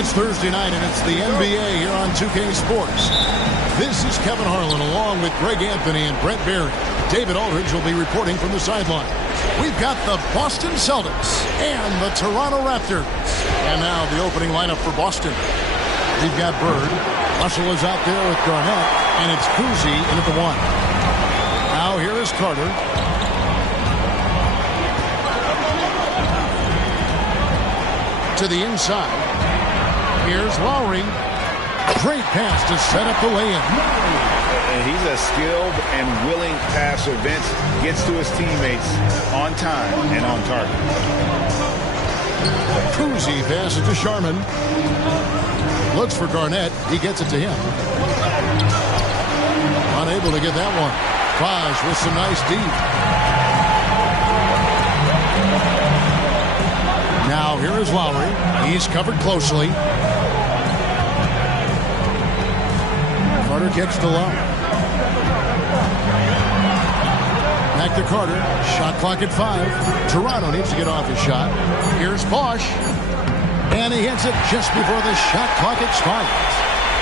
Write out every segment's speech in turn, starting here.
It's Thursday night, and it's the NBA here on 2K Sports. This is Kevin Harlan along with Greg Anthony and Brent Barry. David Aldridge will be reporting from the sideline. We've got the Boston Celtics and the Toronto Raptors. And now the opening lineup for Boston. We've got Bird. Russell is out there with Garnett, and it's Cousy in at the 1. Now here is Carter. To the inside. Here's Lowry. Great pass to set up the lay-in. He's a skilled and willing passer. Vince gets to his teammates on time and on target. Cousy passes to Sharman. Looks for Garnett. He gets it to him. Unable to get that one. Bosh with some nice deep. Now here is Lowry. He's covered closely. Carter kicks to Love. Back to Carter. Shot clock at 5. Toronto needs to get off his shot. Here's Bosh. And he hits it just before the shot clock expires.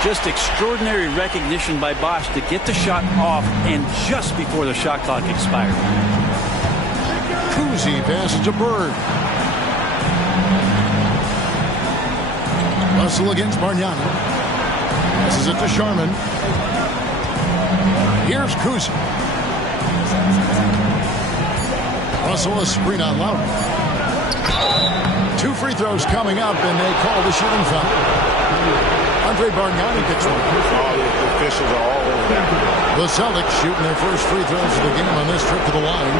Just extraordinary recognition by Bosh to get the shot off and just before the shot clock expired. Cousy passes to Bird. Russell against Bargnani. This is it to Sharman. Here's Cousy. Russell a screen on Lowry. 2 free throws coming up, and they call the shooting foul. Andre Bargnani gets one. The officials are all over that. The Celtics shooting their first free throws of the game on this trip to the line.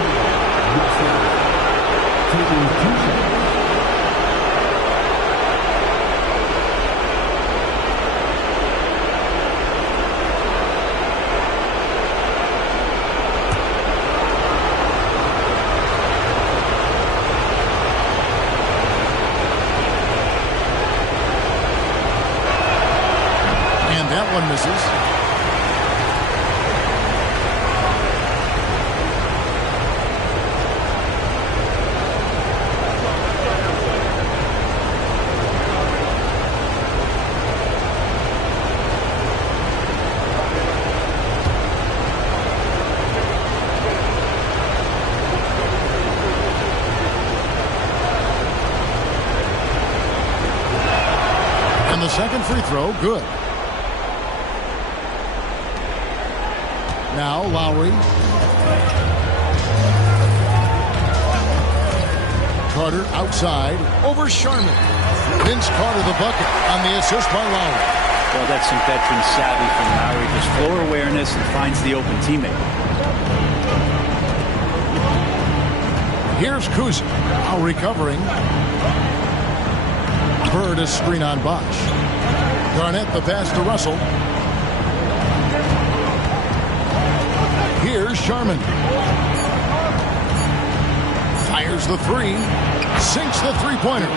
Misses. And the second free throw, good. Now Lowry. Carter outside over Sharman. Vince Carter the bucket on the assist by Lowry. Well, that's some veteran savvy from Lowry. Just floor awareness and finds the open teammate. Here's Cousy. Now recovering. Bird a screen on Bosh. Garnett the pass to Russell. Here's Sharman. Fires the 3. Sinks the three-pointer.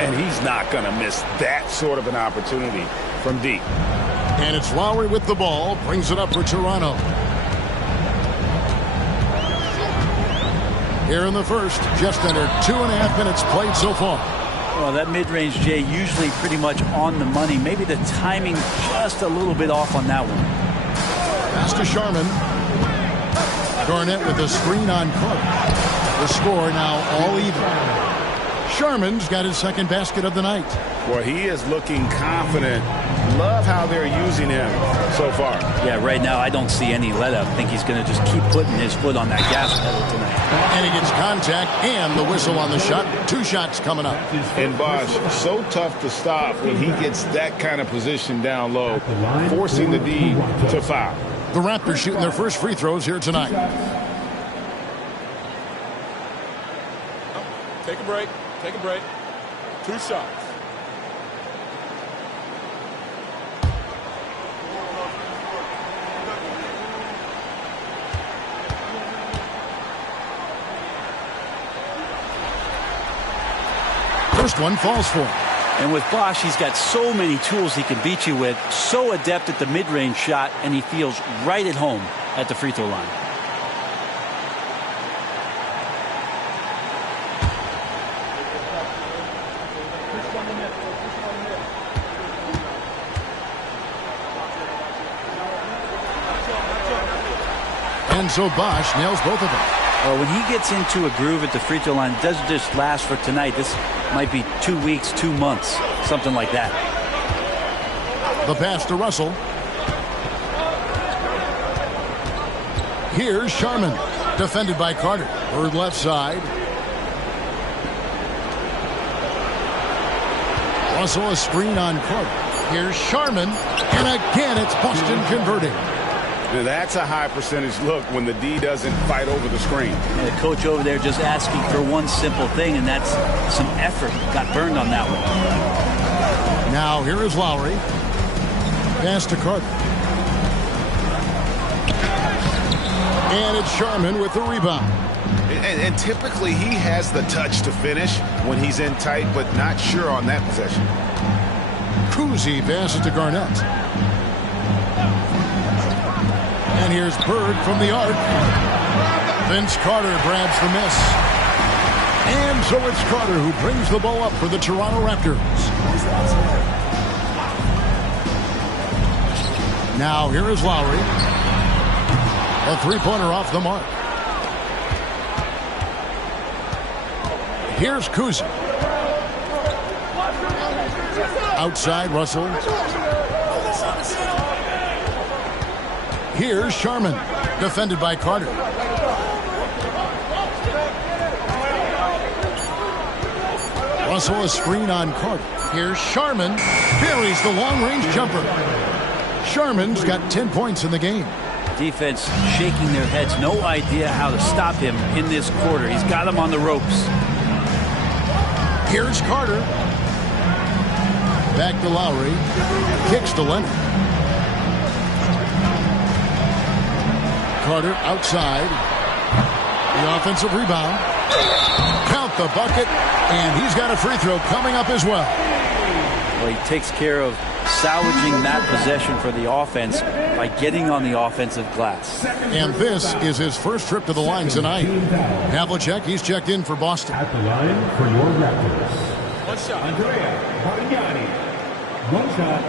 And he's not going to miss that sort of an opportunity from deep. And it's Lowry with the ball. Brings it up for Toronto. Here in the first, just under 2.5 minutes played so far. Well, that mid-range, Jay, usually pretty much on the money. Maybe the timing just a little bit off on that one. Pass to Sharman. Garnett with a screen on Carter. The score now all even. Sharman's got his second basket of the night. Boy, he is looking confident. Love how they're using him so far. Yeah, right now I don't see any let-up. I think he's going to just keep putting his foot on that gas pedal tonight. And he gets contact and the whistle on the shot. 2 shots coming up. And Bosh, so tough to stop when he gets that kind of position down low, forcing the D to foul. The Raptors shooting their first free throws here tonight. Take a break. Take a break. 2 shots. First one falls for him. And with Bosh, he's got so many tools he can beat you with, so adept at the mid-range shot, and he feels right at home at the free throw line. And so Bosh nails both of them. Well, when he gets into a groove at the free throw line, it doesn't just last for tonight. This might be 2 weeks, 2 months, something like that. The pass to Russell. Here's Sharman, defended by Carter. Bird left side. Russell a screen on Carter. Here's Sharman, and again it's Boston converting. That's a high percentage look when the D doesn't fight over the screen. And the coach over there just asking for one simple thing, and that's some effort. Got burned on that one. Now here is Lowry. Pass to Carter. And it's Sharman with the rebound. And typically he has the touch to finish when he's in tight, but not sure on that possession. Cousy passes to Garnett. And here's Bird from the arc. Vince Carter grabs the miss. And so it's Carter who brings the ball up for the Toronto Raptors. Now here is Lowry. A three-pointer off the mark. Here's Cousy. Outside Russell. Here's Sharman, defended by Carter. Russell a screen on Carter. Here's Sharman, buries the long-range jumper. Sharman's got 10 points in the game. Defense shaking their heads, no idea how to stop him in this quarter. He's got him on the ropes. Here's Carter. Back to Lowry. Kicks to Leonard. Carter outside. The offensive rebound. Count the bucket. And he's got a free throw coming up as well. Well, he takes care of salvaging that possession for the offense by getting on the offensive glass. And this is his first trip to the line tonight. Havlicek, he's checked in for Boston. At the line for your Raptors. One shot. Andrea Bargnani. One shot.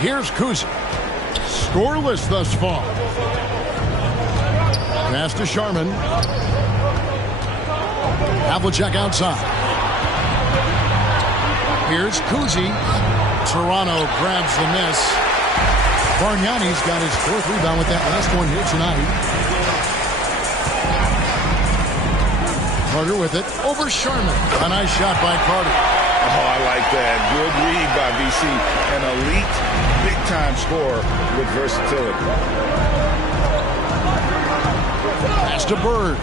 Here's Cousy. Scoreless thus far. Pass to Sharman. Havlicek outside. Here's Cousy. Toronto grabs the miss. Bargnani's got his fourth rebound with that last one here tonight. Carter with it. Over Sharman. A nice shot by Carter. Oh, I like that. Good read by VC. An elite, big-time scorer with versatility. Pass to Bird.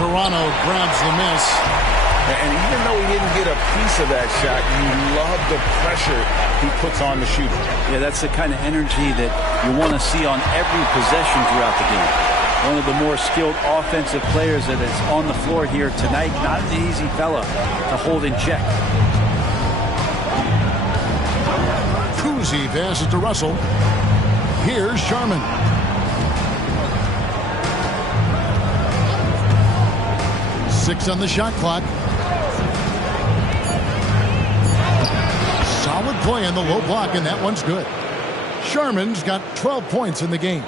Toronto grabs the miss. And even though he didn't get a piece of that shot, you love the pressure he puts on the shooter. Yeah, that's the kind of energy that you want to see on every possession throughout the game. One of the more skilled offensive players that is on the floor here tonight. Not an easy fella to hold in check. Cousy passes to Russell. Here's Sharman. Six on the shot clock. Solid play in the low block, and that one's good. Sharman's got 12 points in the game.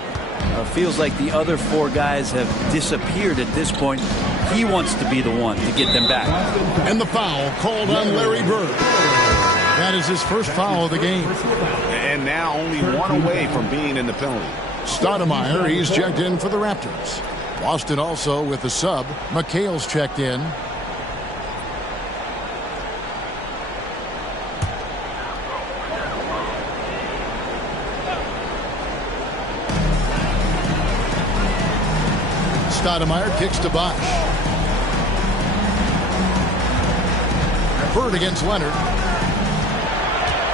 Feels like the other four guys have disappeared at this point. He wants to be the one to get them back. And the foul called on Larry Bird. That is his first foul of the game. And now only one away from being in the penalty. Stoudemire, he's checked in for the Raptors. Boston also with the sub. McHale's checked in. Stoudemire kicks to Bosh. Bird against Leonard.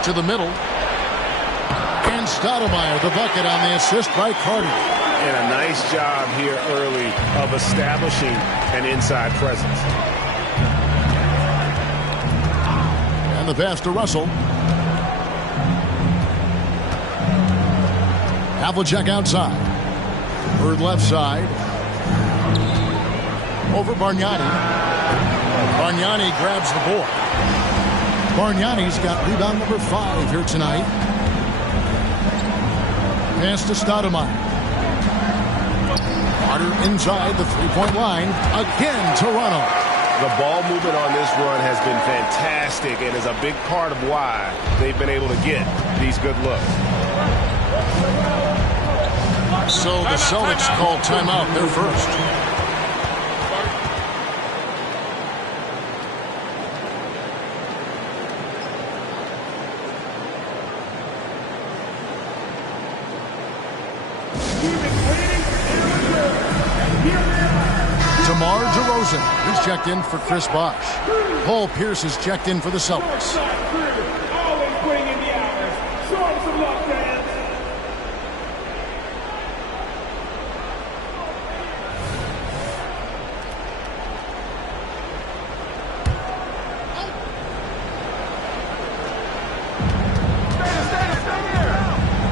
To the middle. And Stoudemire, the bucket on the assist by Carter. And a nice job here early of establishing an inside presence. And the pass to Russell. Havlicek outside. Bird left side. Over Bargnani. Bargnani grabs the board. Bargnani's got rebound number 5 here tonight. Pass to Stoudemire. Carter inside the three-point line. Again, Toronto. The ball movement on this run has been fantastic and is a big part of why they've been able to get these good looks. So the Celtics call timeout. They're first. DeMar DeRozan is checked in for Chris Bosh. Paul Pierce is checked in for the Celtics. Always putting in the hours. Show him some love, fans.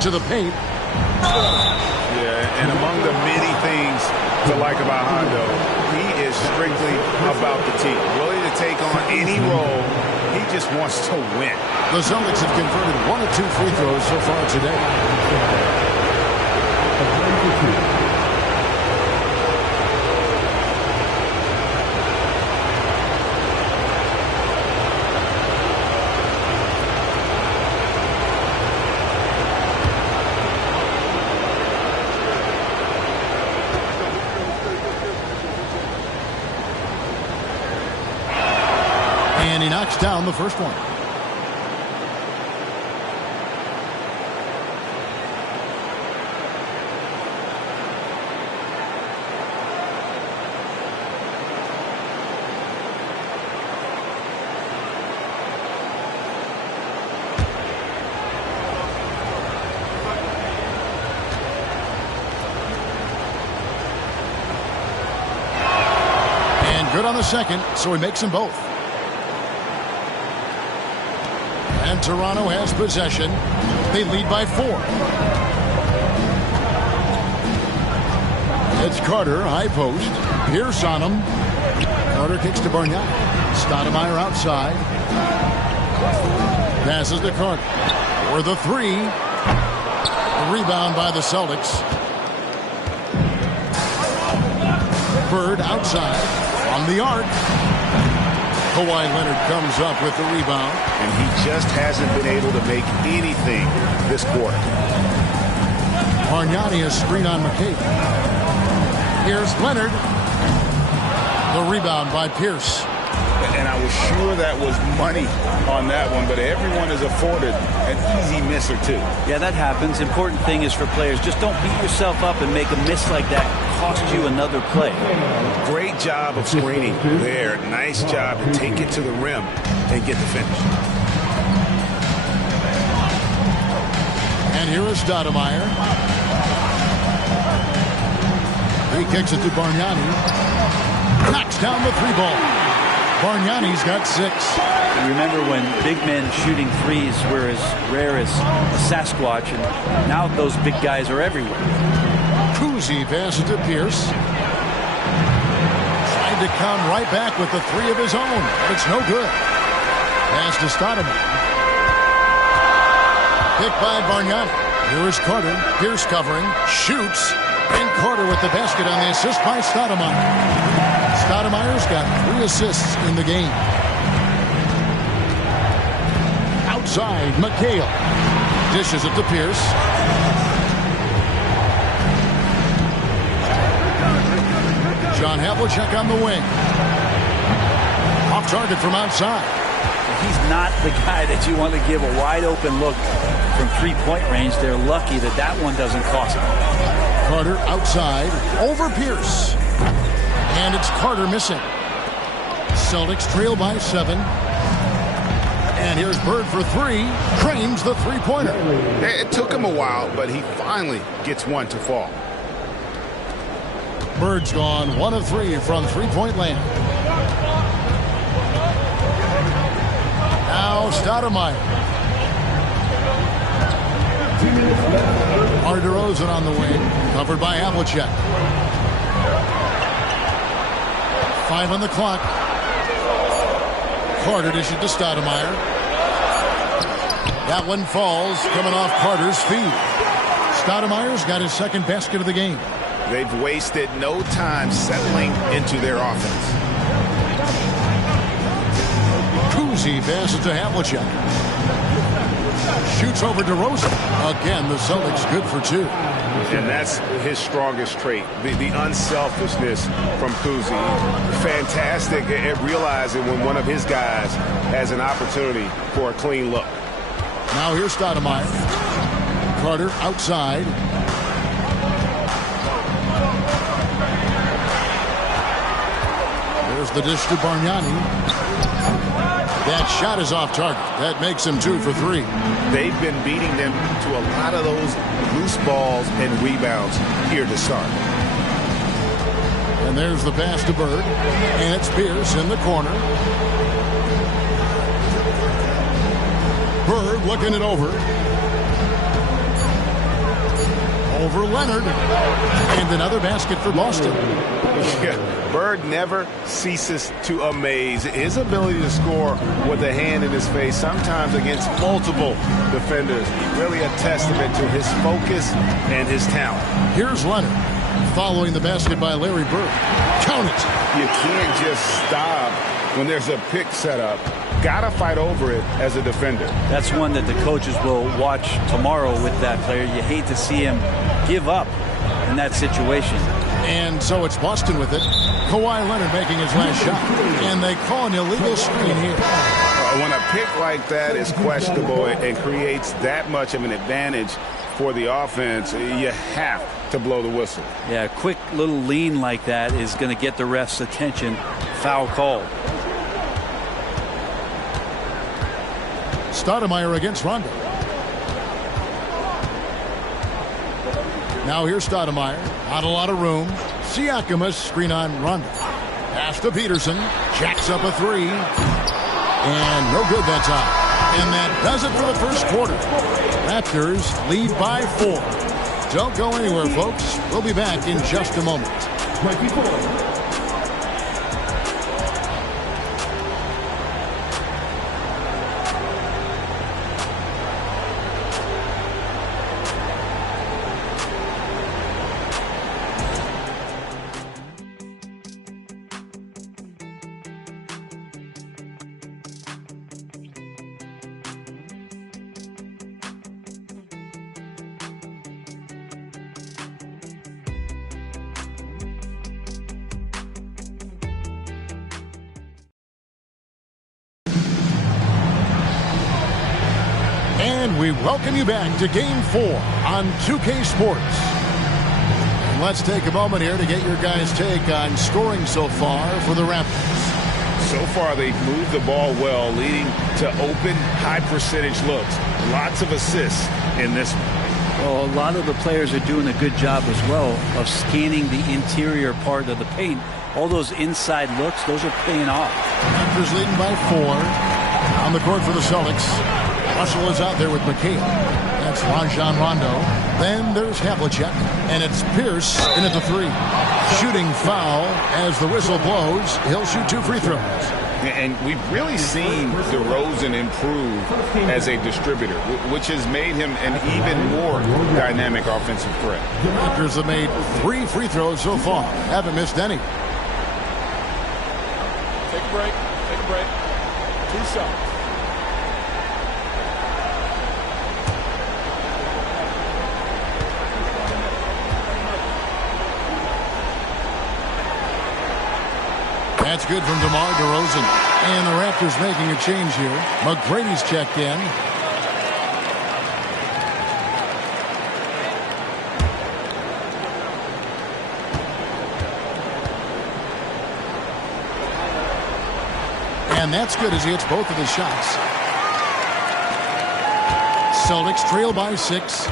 To the paint. Yeah, and among the many things to like about Hondo, he is strictly about the team. Willing to take on any role. He just wants to win. The Celtics have converted 1 of 2 free throws so far today. And he knocks down the first one. And good on the second, so he makes them both. And Toronto has possession. They lead by 4. It's Carter, high post. Pierce on him. Carter kicks to Bargnani. Stoudemire outside. Passes to Carter. For the 3. The rebound by the Celtics. Bird outside. On the arc. Kawhi Leonard comes up with the rebound. And he just hasn't been able to make anything this quarter. Bargnani is screen on McCabe. Here's Leonard. The rebound by Pierce. And I was sure that was money on that one, but everyone is afforded an easy miss or two. Yeah, that happens. Important thing is for players, just don't beat yourself up and make a miss like that cost you another play. Great job of screening there. Nice job to take it to the rim and get the finish. And here is Stoudemire. He kicks it to Bargnani. Knocks down the 3-ball. Bargnani's got 6. Remember when big men shooting threes were as rare as a Sasquatch, and now those big guys are everywhere. Kuzi passes to Pierce. Trying to come right back with the 3 of his own. It's no good. Pass to Stoudemire. Picked by Bargnani. Here is Carter. Pierce covering. Shoots. And Carter with the basket on the assist by Stoudemire. Stoudemire's got 3 assists in the game. Outside, McHale. Dishes it to Pierce. John Havlicek on the wing. Off target from outside. He's not the guy that you want to give a wide open look from 3-point range. They're lucky that that one doesn't cost them. Carter outside, over Pierce. And it's Carter missing. Celtics trail by 7. And here's Bird for 3. Cranes the 3-pointer. It took him a while, but he finally gets one to fall. Bird's gone 1 of 3 from 3-point land. Now Stoudemire. DeMar DeRozan on the wing, covered by Havlicek. 5 on the clock. Carter dishes to Stoudemire. That one falls, coming off Carter's feet. Stoudemire's got his second basket of the game. They've wasted no time settling into their offense. Kuzi passes to Havlicek. Shoots over DeRozan. Again, the Celtics good for 2. And that's his strongest trait, the unselfishness from Kuzi. Fantastic at realizing when one of his guys has an opportunity for a clean look. Now here's Stoudemire. Carter outside. There's the dish to Bargnani. That shot is off target. That makes him 2 for 3. They've been beating them to a lot of those loose balls and rebounds here to start. And there's the pass to Bird. And it's Pierce in the corner. Bird looking it over. Over Leonard. And another basket for Boston. Yeah, Bird never ceases to amaze. His ability to score with a hand in his face, sometimes against multiple defenders, really a testament to his focus and his talent. Here's Leonard following the basket by Larry Bird. Count it. You can't just stop when there's a pick set up. Gotta fight over it as a defender. That's one that the coaches will watch tomorrow with that player. You hate to see him give up in that situation. And so it's Boston with it. Kawhi Leonard making his last shot. And they call an illegal screen here. When a pick like that is questionable and creates that much of an advantage for the offense, you have to blow the whistle. Yeah, a quick little lean like that is going to get the ref's attention. Foul called. Stoudemire against Rondo. Now here's Stoudemire. Not a lot of room. Siakam a screen on Rondo. Pass to Peterson. Jacks up a 3. And no good that time. And that does it for the first quarter. Raptors lead by 4. Don't go anywhere, folks. We'll be back in just a moment. And we welcome you back to Game 4 on 2K Sports. And let's take a moment here to get your guys' take on scoring so far for the Raptors. So far, they've moved the ball well, leading to open, high-percentage looks. Lots of assists in this one. Well, a lot of the players are doing a good job as well of scanning the interior part of the paint. All those inside looks, those are paying off. Raptors leading by 4. On the court for the Celtics. Russell is out there with McHale. That's Rajon Rondo. Then there's Havlicek. And it's Pierce in at the 3. Shooting foul as the whistle blows. He'll shoot 2 free throws. And we've really seen DeRozan improve as a distributor, which has made him an even more dynamic offensive threat. The Raptors have made 3 free throws so far. Haven't missed any. Take a break. Take a break. 2 shots. That's good from DeMar DeRozan. And the Raptors making a change here. McGrady's checked in. And that's good as he hits both of his shots. Celtics trail by 6.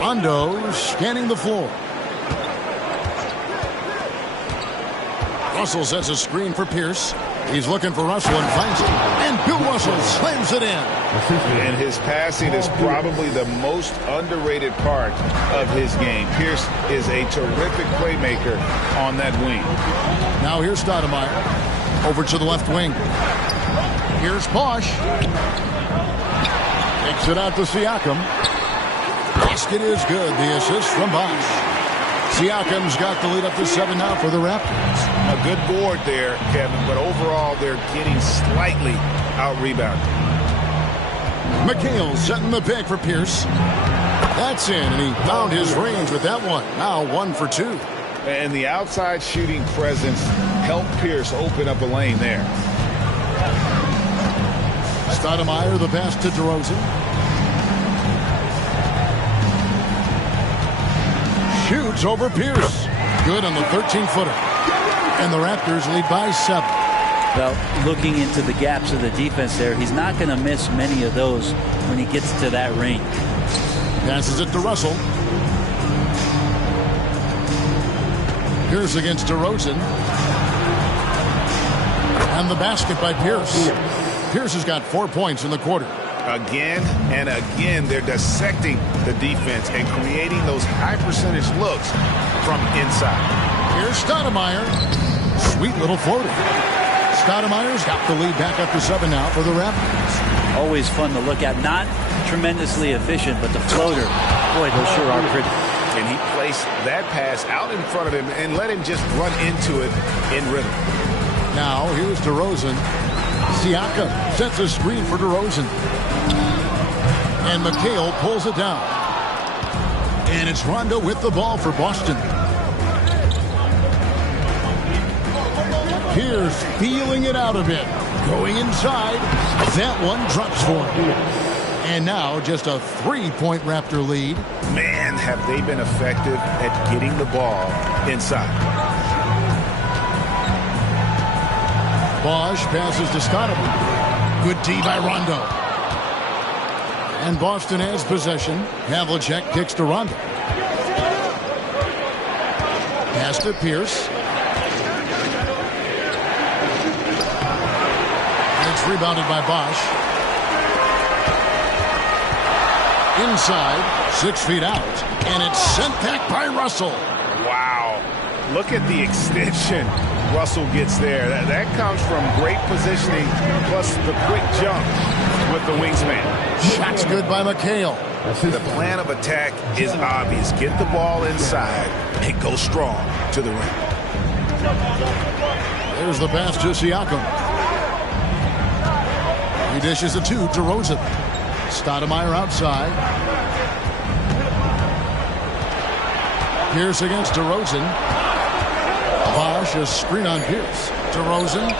Rondo scanning the floor. Russell sets a screen for Pierce. He's looking for Russell and finds it. And Bill Russell slams it in. And his passing is probably the most underrated part of his game. Pierce is a terrific playmaker on that wing. Now here's Stoudemire. Over to the left wing. Here's Bosch. Takes it out to Siakam. Basket is good. The assist from Bosch. Siakam's got the lead up to 7 now for the Raptors. A good board there, Kevin, but overall they're getting slightly out-rebounded. McHale setting the pick for Pierce. That's in, and he found his range with that one. Now 1 for 2. And the outside shooting presence helped Pierce open up a lane there. Stoudemire, the pass to DeRozan. Shoots over Pierce. Good on the 13-footer. And the Raptors lead by 7. Well, looking into the gaps of the defense there, he's not going to miss many of those when he gets to that range. Passes it to Russell. Pierce against DeRozan. And the basket by Pierce. Pierce has got 4 points in the quarter. Again and again, they're dissecting the defense and creating those high-percentage looks from inside. Here's Stoudemire. Sweet little floater. Stoudemire's got the lead back up to 7 now for the Raptors. Always fun to look at. Not tremendously efficient, but the floater, boy, those sure are pretty. And he placed that pass out in front of him and let him just run into it in rhythm. Now here's DeRozan. Siakam sets a screen for DeRozan. And McHale pulls it down. And it's Rondo with the ball for Boston. Pierce feeling it out a bit. Going inside. That one drops for him. And now just a 3-point Raptor lead. Man, have they been effective at getting the ball inside. Bosch passes to Stoudemire. Good D by Rondo. And Boston has possession. Havlicek kicks to Rondo. Pass to Pierce. It's rebounded by Bosch. Inside, 6 feet out. And it's sent back by Russell. Wow. Look at the extension Russell gets there. That comes from great positioning, plus the quick jump with the wingsman. Shot's good by McHale. The plan of attack is obvious. Get the ball inside and go strong to the rim. There's the pass to Siakam. He dishes it to DeRozan. Stoudemire outside. Pierce against DeRozan. Bosch, a screen on Pierce. DeRozan.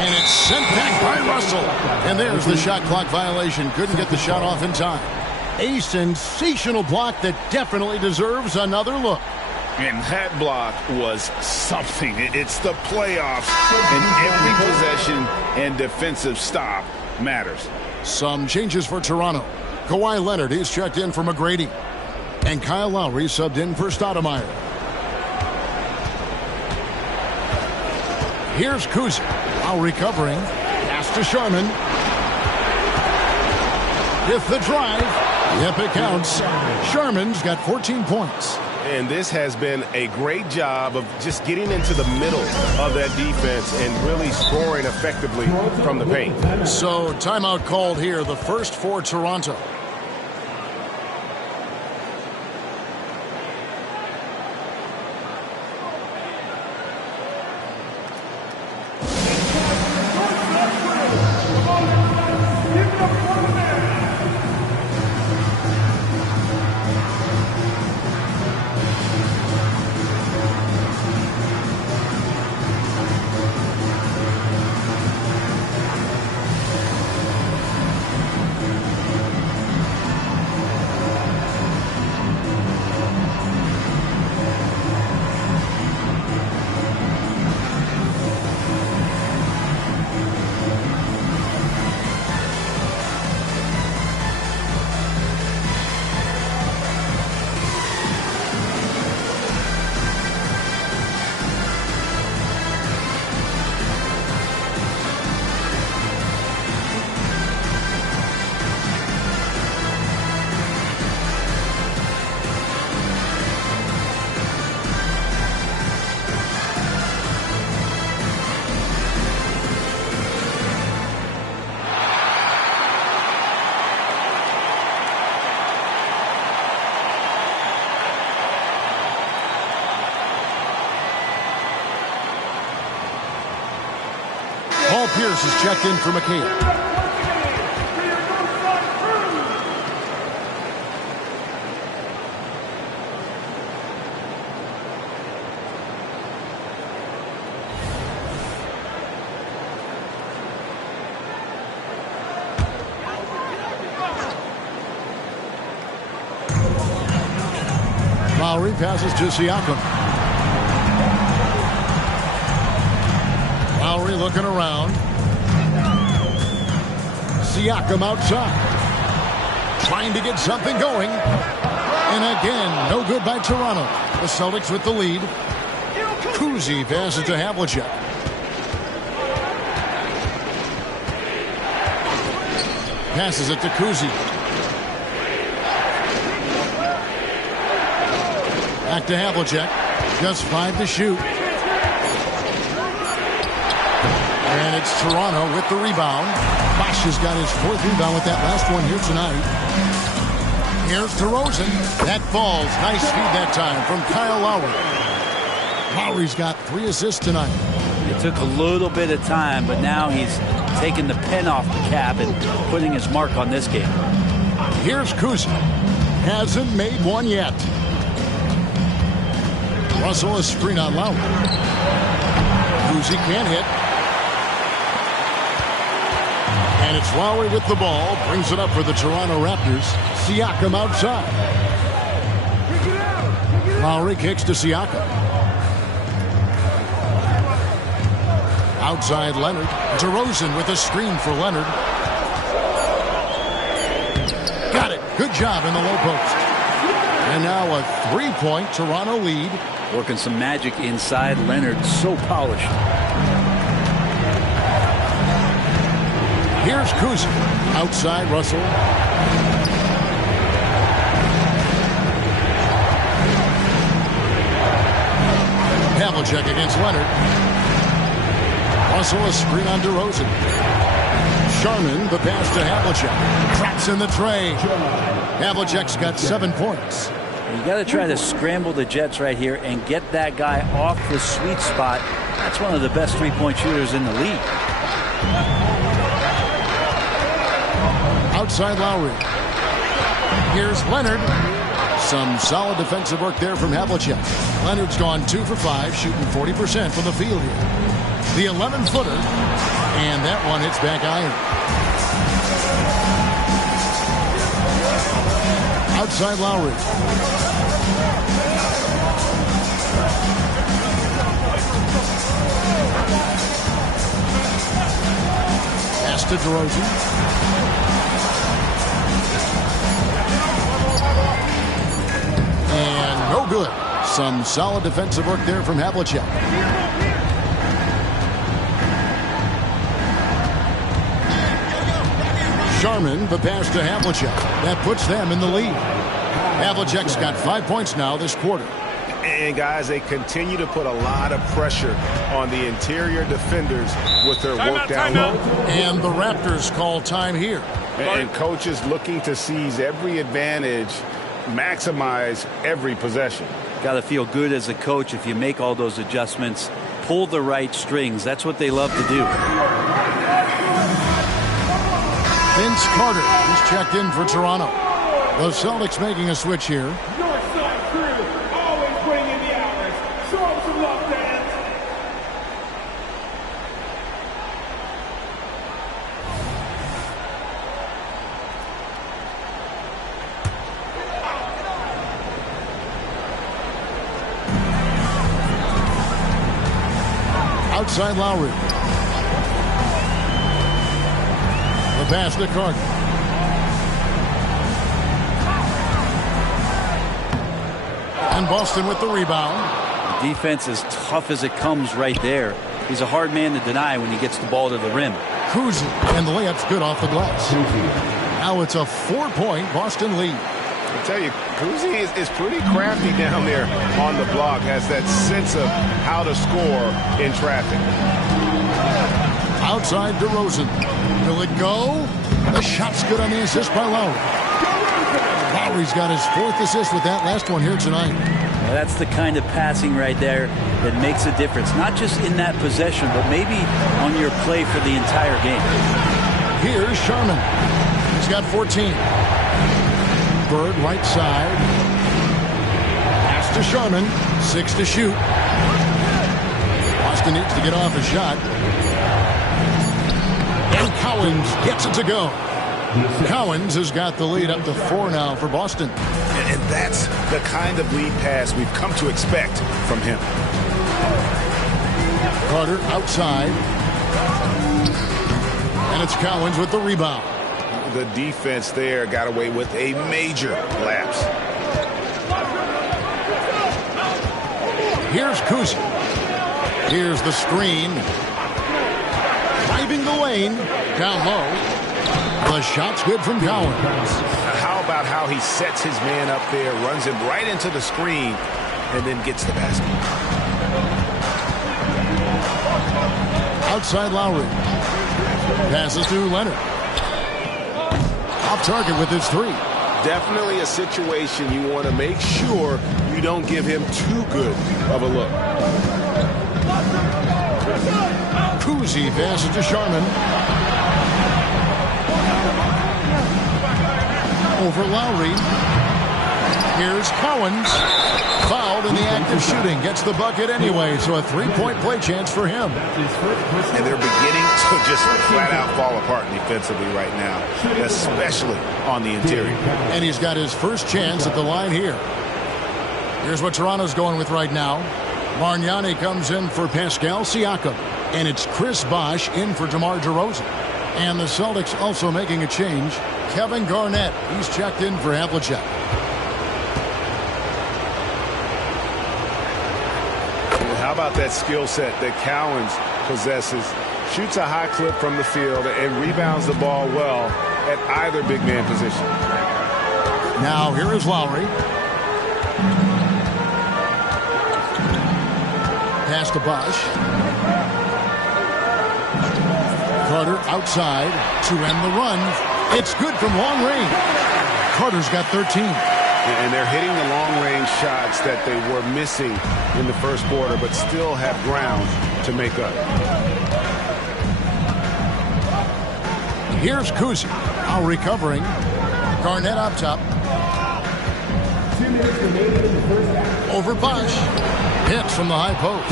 And it's sent back by Russell. And there's the shot clock violation. Couldn't get the shot off in time. A sensational block that definitely deserves another look. And that block was something. It's the playoffs, and every possession and defensive stop matters. Some changes for Toronto. Kawhi Leonard is checked in for McGrady. And Kyle Lowry subbed in for Stoudemire. Here's Kuzma. While recovering. Pass to Sharman. With the drive. Yep, it counts. Sharman's got 14 points. And this has been a great job of just getting into the middle of that defense and really scoring effectively from the paint. So, timeout called here, the first for Toronto. Paul Pierce is checked in for McHale. Lowry passes to Siakam. Lowry looking around. Siakam outside. Trying to get something going. And again, no good by Toronto. The Celtics with the lead. Kuzi passes to Havlicek. Passes it to Kuzi. Back to Havlicek. Just 5 to shoot. And it's Toronto with the rebound. Bosh has got his 4th rebound with that last one here tonight. Here's DeRozan. That falls. Nice feed that time from Kyle Lowry. Lowry's got 3 assists tonight. It took a little bit of time, but now he's taking the pen off the cap and putting his mark on this game. Here's Kuzi. Hasn't made one yet. Russell is screen on Lowry. Kuzi can't hit. And it's Lowry with the ball. Brings it up for the Toronto Raptors. Siakam outside. Lowry kicks to Siakam. Outside Leonard. DeRozan with a screen for Leonard. Got it. Good job in the low post. And now a 3-point Toronto lead. Working some magic inside. Leonard so polished. Here's Kuzi. Outside Russell. Havlicek against Leonard. Russell a screen on DeRozan. Sharman the pass to Havlicek. Traps in the tray. Havlicek's got 7 points. You got to try to scramble the Jets right here and get that guy off the sweet spot. That's one of the best 3-point shooters in the league. Outside Lowry. Here's Leonard. Some solid defensive work there from Havlicek. Leonard's gone 2 for 5, shooting 40% from the field here. The 11-footer. And that one hits back iron. Outside Lowry. Pass to DeRozan. And no good. Some solid defensive work there from Havlicek. Sharman, the pass to Havlicek. That puts them in the lead. Havlicek's got 5 points now this quarter. And, guys, they continue to put a lot of pressure on the interior defenders with their work down low. And the Raptors call time here. And coaches looking to seize every advantage, maximize every possession. Got to feel good as a coach if you make all those adjustments. Pull the right strings. That's what they love to do. Vince Carter is checked in for Toronto. The Celtics making a switch here. Northside crew, always putting in the hours. Show them some love, fans. Outside Lowry. The pass to Carter. And Boston with the rebound. The defense is tough as it comes right there. He's a hard man to deny when he gets the ball to the rim. Kuzi, and the layup's good off the glass. Now it's a 4-point Boston lead. I tell you, Kuzi is pretty crafty down there on the block. Has that sense of how to score in traffic. Outside DeRozan. Will it go? The shot's good on the assist by Lowry. Lowry's got his 4th assist with that last one here tonight. That's the kind of passing right there that makes a difference, not just in that possession, but maybe on your play for the entire game. Here's Sharman. He's got 14. Bird right side. Pass to Sharman. 6 to shoot. Boston needs to get off a shot. And Cowens gets it to go. Cowens has got the lead up to 4 now for Boston. And that's the kind of lead pass we've come to expect from him. Carter outside. And it's Cowens with the rebound. The defense there got away with a major lapse. Here's Kuzi. Here's the screen. Driving the lane. Down low. The shot's good from Cowens. How about how he sets his man up there, runs him right into the screen, and then gets the basket. Outside Lowry. Passes to Leonard. Off target with his 3. Definitely a situation you want to make sure you don't give him too good of a look. Kuzi passes to Sharman. Over Lowry. Here's Cowens. Fouled in the act of shooting. Gets the bucket anyway, so a 3-point play chance for him. And they're beginning to just flat out fall apart defensively right now, especially on the interior. And he's got his first chance at the line here. Here's what Toronto's going with right now. Bargnani comes in for Pascal Siakam. And it's Chris Bosh in for DeMar DeRozan. And the Celtics also making a change. Kevin Garnett, he's checked in for Havlicek. How about that skill set that Cowens possesses? Shoots a high clip from the field and rebounds the ball well at either big man position. Now here is Lowry. Pass to Bosh. Carter outside to end the run. It's good from long range. Carter's got 13. And they're hitting the long-range shots that they were missing in the first quarter, but still have ground to make up. Here's Kuzi. Now recovering. Garnett up top. Over Bosh. Hits from the high post.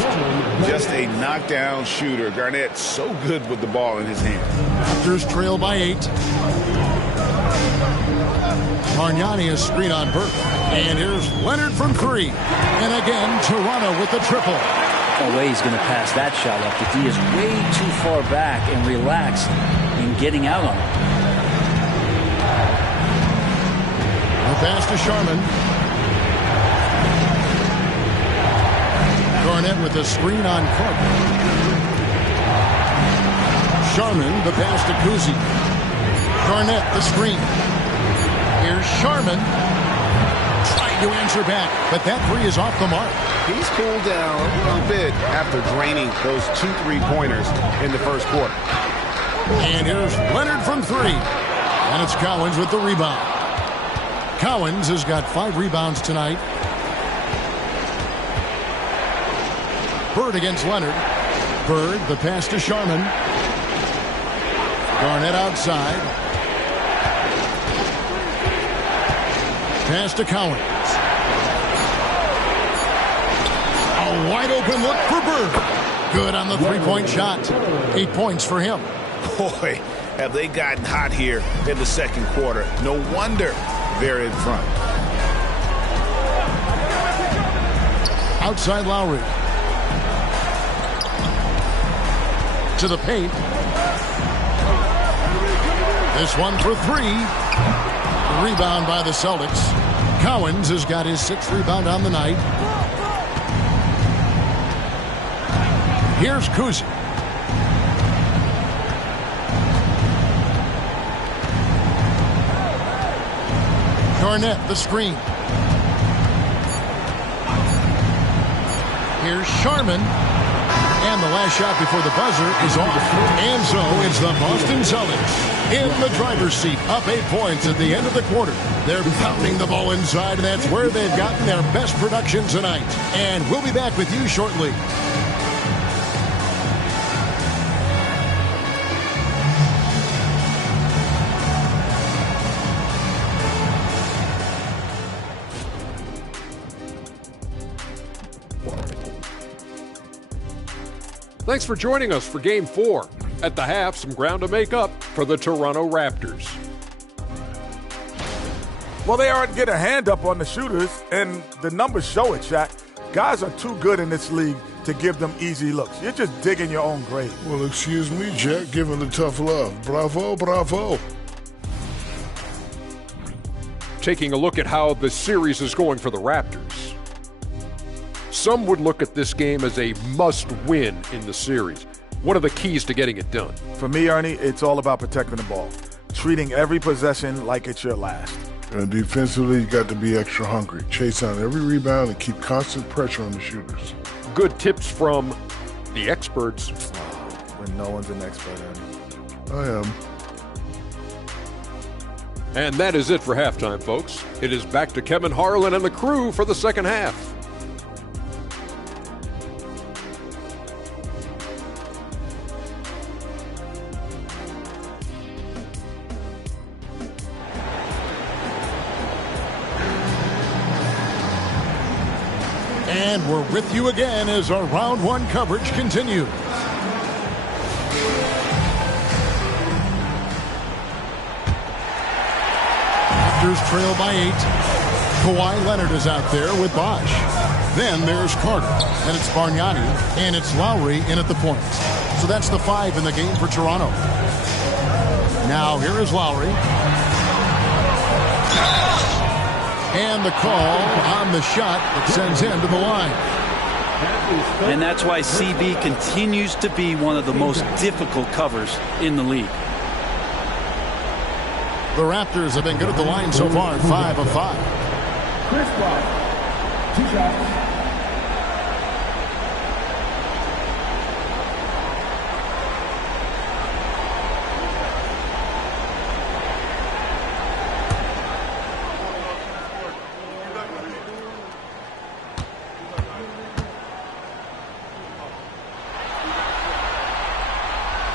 Just a knockdown shooter. Garnett so good with the ball in his hand. Raptors trail by 8. Bargnani is screen on Burke. And here's Leonard from 3. And again, Toronto with the triple. No way he's going to pass that shot up. The D is way too far back and relaxed in getting out on it. The pass to Sharman. Garnett with the screen on Carter. Sharman, the pass to Kuzi. Garnett, the screen. Here's Sharman. Trying to answer back, but that 3 is off the mark. He's cooled down a little bit after draining those 2 3-pointers in the first quarter. And here's Leonard from 3. And it's Cowens with the rebound. Cowens has got 5 rebounds tonight. Bird against Leonard. Bird, the pass to Sharman. Garnett outside. Pass to Cowens. A wide open look for Bird. Good on the 3-point shot. 8 points for him. Boy, have they gotten hot here in the second quarter. No wonder they're in front. Outside Lowry. To the paint. This one for 3. Rebound by the Celtics. Cowens has got his 6th rebound on the night. Here's Kuzi. Garnett, the screen. Here's Sharman. And the last shot before the buzzer is off. And so it's the Boston Celtics in the driver's seat, up 8 points at the end of the quarter. They're pounding the ball inside, and that's where they've gotten their best production tonight. And we'll be back with you shortly. Thanks for joining us for Game 4. At the half, some ground to make up for the Toronto Raptors. Well, they aren't getting a hand up on the shooters, and the numbers show it, Shaq. Guys are too good in this league to give them easy looks. You're just digging your own grave. Well, excuse me, Jack, giving the tough love. Bravo, bravo. Taking a look at how the series is going for the Raptors. Some would look at this game as a must-win in the series. What are the keys to getting it done? For me, Ernie, it's all about protecting the ball. Treating every possession like it's your last. And defensively, you got to be extra hungry. Chase down every rebound and keep constant pressure on the shooters. Good tips from the experts. When no one's an expert, Ernie. I am. And that is it for halftime, folks. It is back to Kevin Harlan and the crew for the second half. And we're with you again as our round one coverage continues. Raptors trail by 8. Kawhi Leonard is out there with Bosh. Then there's Carter. Then it's Bargnani. And it's Lowry in at the point. So that's the 5 in the game for Toronto. Now here is Lowry. And the call on the shot that sends him to the line. And that's why CB continues to be one of the most difficult covers in the league. The Raptors have been good at the line so far, 5 of 5. Chris Paul, 2 shots.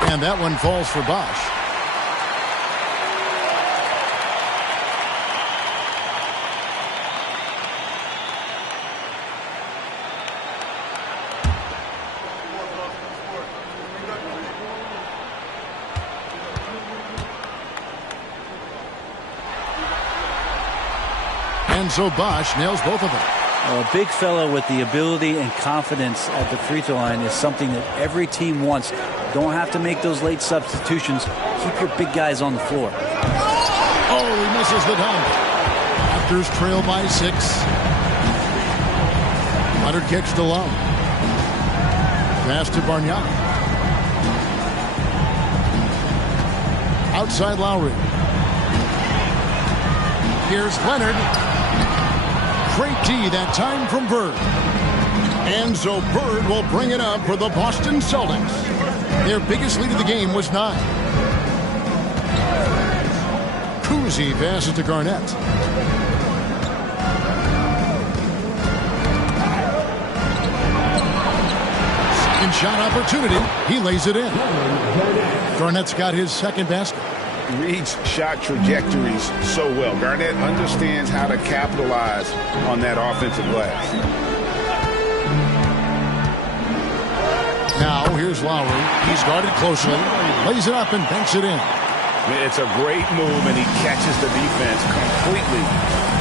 And that one falls for Bosh. And so Bosh nails both of them. A big fella with the ability and confidence at the free throw line is something that every team wants. Don't have to make those late substitutions. Keep your big guys on the floor. Oh, he misses the dunk. Raptors trail by 6. Leonard kicks to Love. Pass to Bargnani. Outside Lowry. Here's Leonard. Great D that time from Bird. And so Bird will bring it up for the Boston Celtics. Their biggest lead of the game was 9. Kuzi passes to Garnett. Second shot opportunity. He lays it in. Garnett's got his second basket. Reads shot trajectories so well. Garnett understands how to capitalize on that offensive glass. Now here's Lowry. He's guarded closely. Lays it up and banks it in. It's a great move, and he catches the defense completely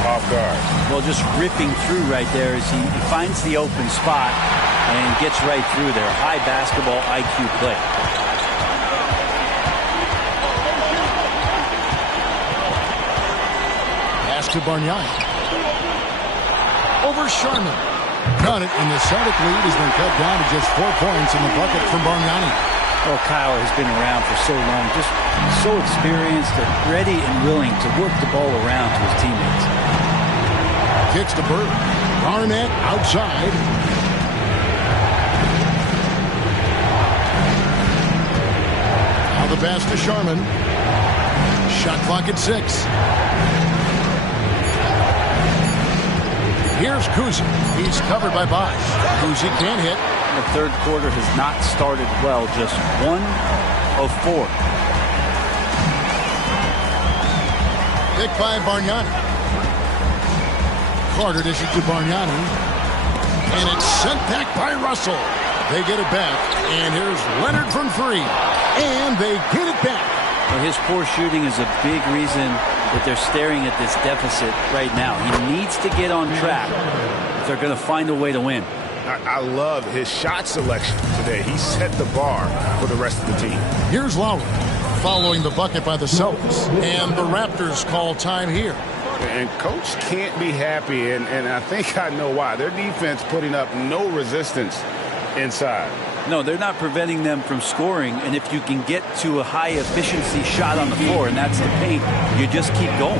off guard. Well, just ripping through right there as he finds the open spot and gets right through there. High basketball IQ play. To Bargnani. Over Sharman. Got it, and the Celtic lead has been cut down to just 4 points in the bucket from Bargnani. Oh, Kyle has been around for so long, just so experienced and ready and willing to work the ball around to his teammates. Kicks to Bird. Garnett outside. the pass to Sharman. Shot clock at 6. Here's Kuzi. He's covered by Bosch. Kuzi can't hit. The third quarter has not started well. Just 1 of 4. Picked by Bargnani. Carter dishes to Bargnani. And it's sent back by Russell. They get it back. And here's Leonard from 3. And they get it back. Well, his poor shooting is a big reason that they're staring at this deficit right now. He needs to get on track if they're going to find a way to win. I love his shot selection today. He set the bar for the rest of the team. Here's Lowry following the bucket by the Celtics. And the Raptors call time here. And Coach can't be happy, and I think I know why. Their defense putting up no resistance inside. No, they're not preventing them from scoring, and if you can get to a high-efficiency shot on the floor, and that's the paint, you just keep going.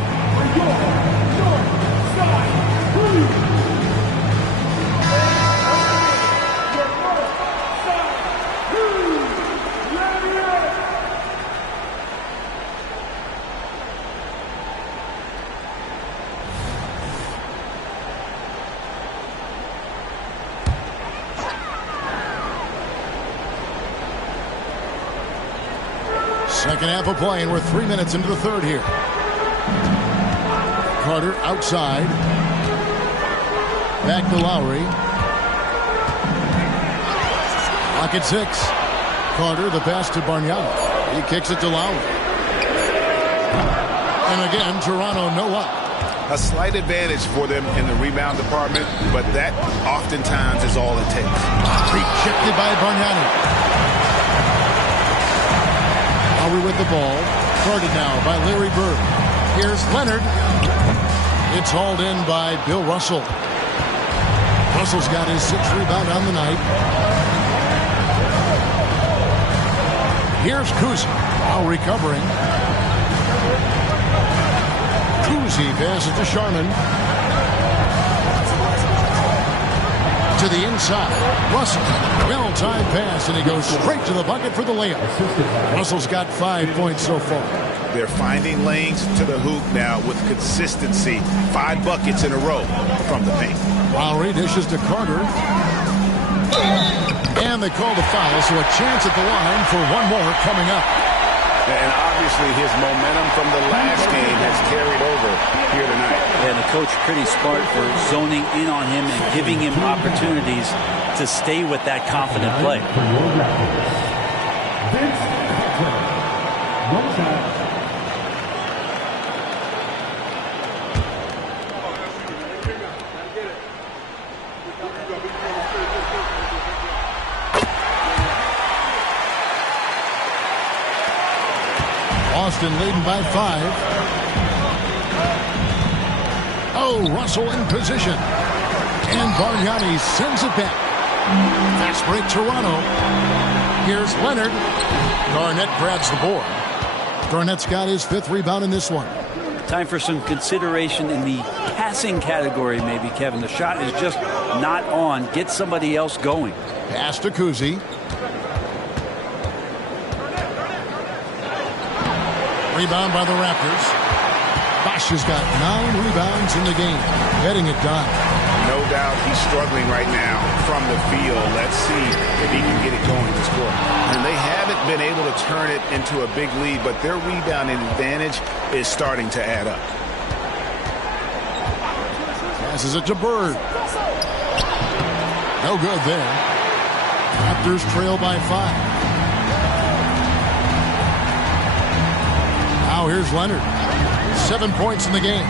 Second half of play, and we're 3 minutes into the third here. Carter outside. Back to Lowry. Clock at 6. Carter, the pass to Bargnani. He kicks it to Lowry. And again, Toronto no luck. A slight advantage for them in the rebound department, but that oftentimes is all it takes. Rejected by Bargnani. Lowry with the ball. Guarded now by Larry Bird. Here's Leonard. It's hauled in by Bill Russell. Russell's got his 6th rebound on the night. Here's Kuzi. Now recovering. Kuzi passes to Sharman. To the inside. Russell. Well-timed pass, and he goes straight to the bucket for the layup. Russell's got 5 points so far. They're finding lanes to the hoop now with consistency. 5 buckets in a row from the paint. Lowry dishes to Carter. And they call the foul, so a chance at the line for one more coming up. And obviously his momentum from the last game has carried over here tonight. And the coach pretty smart for zoning in on him and giving him opportunities to stay with that confident play. Boston leading by 5. Oh, Russell in position. And Bargnani sends it back. Fast break Toronto. Here's Leonard. Garnett grabs the board. Garnett's got his 5th rebound in this one. Time for some consideration in the passing category, maybe, Kevin. The shot is just not on. Get somebody else going. Pass to Kuzi. Rebound by the Raptors. Bosch has got 9 rebounds in the game. Getting it done. No doubt he's struggling right now from the field. Let's see if he can get it going this quarter. And they haven't been able to turn it into a big lead, but their rebounding advantage is starting to add up. Passes it to Bird. No good there. Raptors trail by 5. Now here's Leonard. 7 points in the game.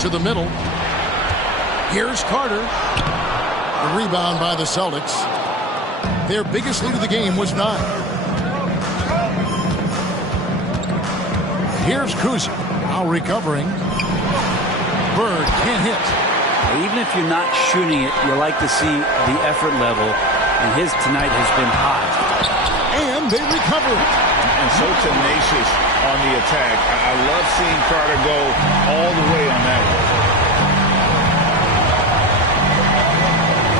To the middle. Here's Carter. The rebound by the Celtics. Their biggest lead of the game was 9. Here's Kuzi. Now recovering. Bird can't hit. Even if you're not shooting it, you like to see the effort level, and his tonight has been high. And they recover it. And so tenacious on the attack. I love seeing Carter go all the way on that one.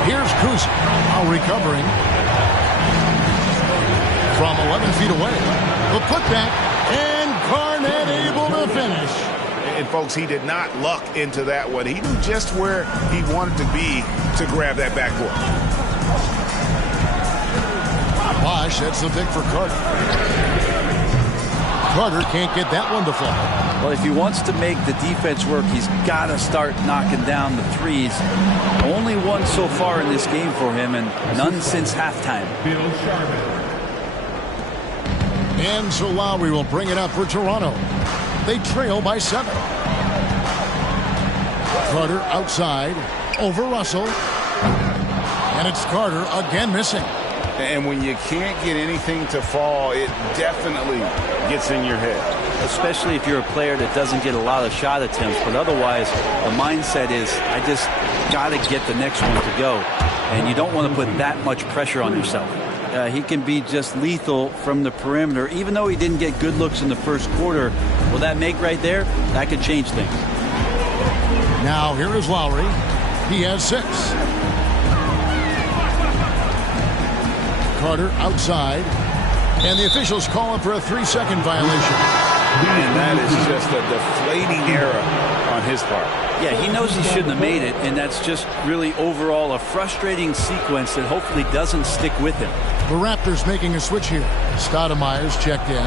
Here's Kuzi. Now Now recovering from 11 feet away. The putback, and Garnett able to finish. And folks, he did not luck into that one. He knew just where he wanted to be to grab that backboard. Bosh hits the pick for Carter. Carter can't get that one to fall. Well, if he wants to make the defense work, he's got to start knocking down the threes. Only one so far in this game for him, and none since halftime. And so Lowry will bring it up for Toronto. They trail by 7. Carter outside, over Russell. And it's Carter again missing. And when you can't get anything to fall, it definitely gets in your head. Especially if you're a player that doesn't get a lot of shot attempts. But otherwise, the mindset is, I just got to get the next one to go. And you don't want to put that much pressure on yourself. He can be just lethal from the perimeter. Even though he didn't get good looks in the first quarter, will that make right there? That could change things. Now here is Lowry. He has 6. Carter outside. And the officials call him for a 3-second violation. And that is just a deflating error on his part. Yeah, he knows he shouldn't have made it, and that's just really overall a frustrating sequence that hopefully doesn't stick with him. The Raptors making a switch here. Stoudemire's checked in.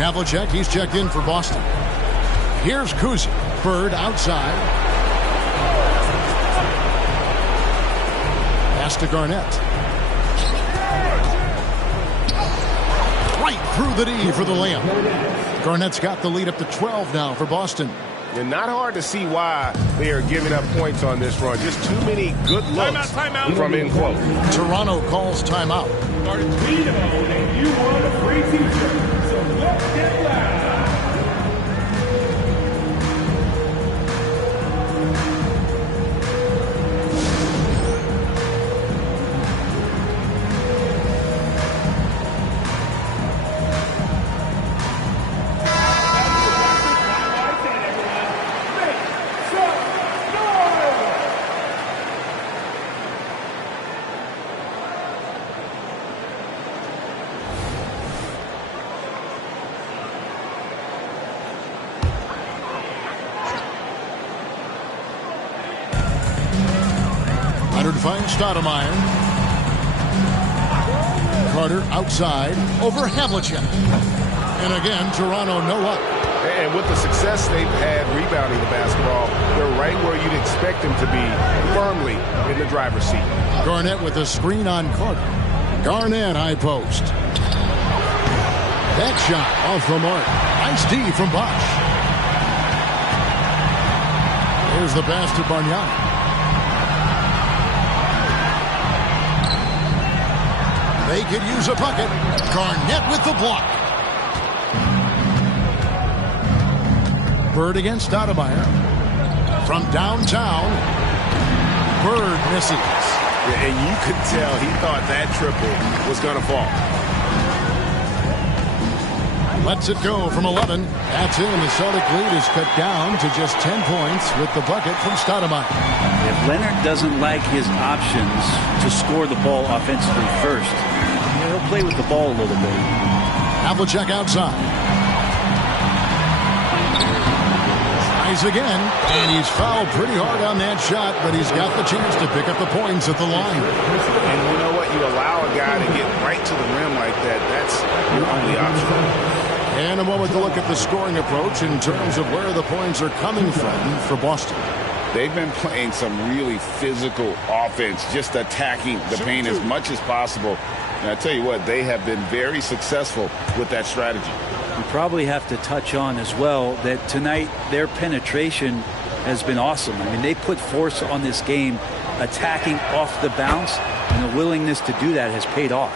Havlicek, he's checked in for Boston. Here's Kuzi. Bird outside. Pass to Garnett. Right through the D for the layup. Garnett's got the lead up to 12 now for Boston. And not hard to see why they are giving up points on this run. Just too many good looks from in close. Toronto calls timeout. Martino, and you won a free t-shirt. So let's get loud. Finds Stoudemire. Carter outside over Havlicek. And again, Toronto no up. And with the success they've had rebounding the basketball, they're right where you'd expect them to be, firmly in the driver's seat. Garnett with a screen on Carter. Garnett high post. That shot off the mark. Nice D from Bosh. Here's the pass to Bargnani. They could use a bucket. Garnett with the block. Bird against Stoudemire. From downtown. Bird misses. And you could tell he thought that triple was going to fall. Lets it go from 11. That's in. The Celtic lead is cut down to just 10 points with the bucket from Stoudemire. If Leonard doesn't like his options to score the ball offensively first, he'll play with the ball a little bit. Havlicek outside. Tries again, and he's fouled pretty hard on that shot, but he's got the chance to pick up the points at the line. And you know what? You allow a guy to get right to the rim like that, that's your only option. And a moment to look at the scoring approach in terms of where the points are coming from for Boston. They've been playing some really physical offense, just attacking the paint as much as possible. And I tell you what, they have been very successful with that strategy. We probably have to touch on as well that tonight their penetration has been awesome. I mean, they put force on this game, attacking off the bounce, and the willingness to do that has paid off.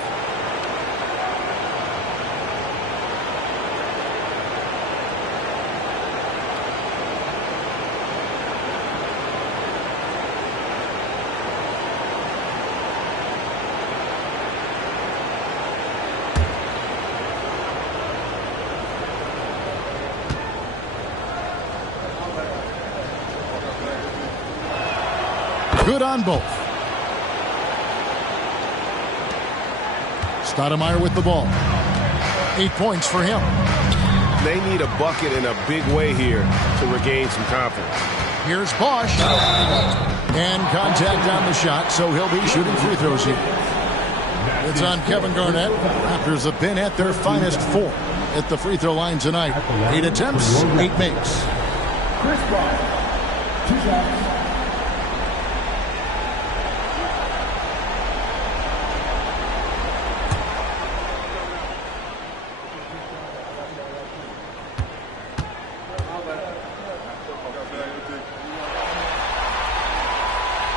Good on both. Stoudemire with the ball. 8 points for him. They need a bucket in a big way here to regain some confidence. Here's Bosch. And contact on the shot, so he'll be shooting free throws here. It's on Kevin Garnett. Raptors have been at their finest 4 at the free throw line tonight. 8 attempts, 8 makes. Chris Bosh, 2 shots.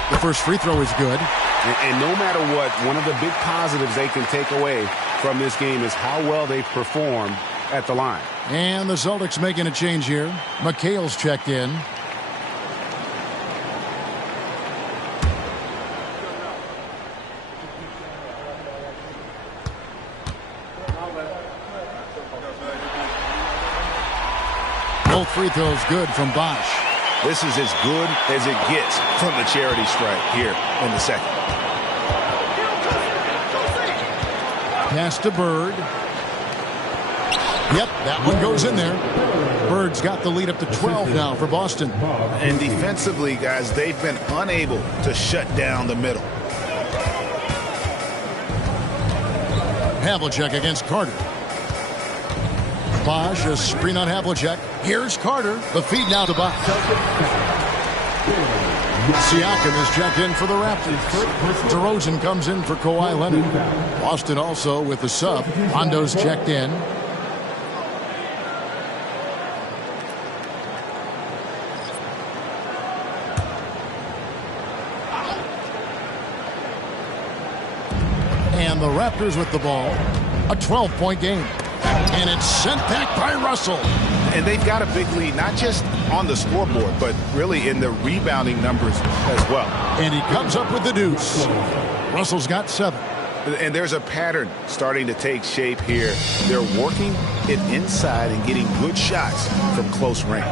The first free throw is good. And no matter what, one of the big positives they can take away from this game is how well they performed at the line. And the Celtics making a change here. McHale's checked in. Both free throws good from Bosch. This is as good as it gets from the charity stripe here in the second. Pass to Bird. Yep, that one goes in there. Bird's got the lead up to 12 now for Boston. And defensively, guys, they've been unable to shut down the middle. Havlicek against Carter. Bosch, a screen on Havlicek. Here's Carter. The feed now to Bosch. Siakam is checked in for the Raptors. DeRozan comes in for Kawhi Leonard. Boston also with the sub. Hondo's checked in. And the Raptors with the ball. A 12-point game. And it's sent back by Russell. And they've got a big lead, not just on the scoreboard, but really in the rebounding numbers as well. And he comes up with the deuce. Russell's got 7. And there's a pattern starting to take shape here. They're working it inside and getting good shots from close range.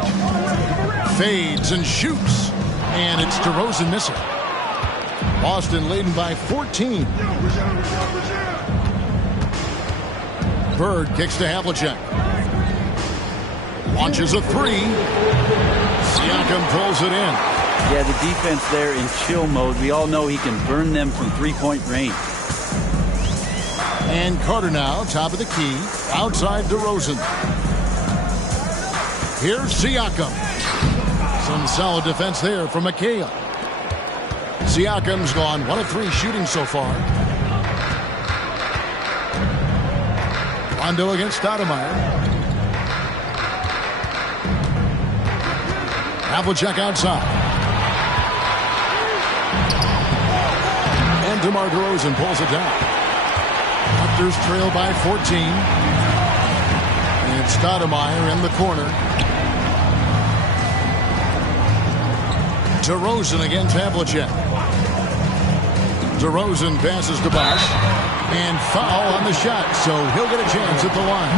Fades and shoots. And it's DeRozan missing. Boston leading by 14. Bird kicks to Havlicek. Launches a 3. Siakam pulls it in. Yeah, the defense there in chill mode. We all know he can burn them from three-point range. And Carter now, top of the key. Outside DeRozan. Here's Siakam. Some solid defense there from McHale. Siakam's gone 1 of 3 shooting so far. Rondo against Stoudemire. Havlicek outside. And DeMar DeRozan pulls it down. Raptors trail by 14. And Stoudemire in the corner. DeRozan against Havlicek. DeRozan passes to Bosch. And foul on the shot, so he'll get a chance at the line.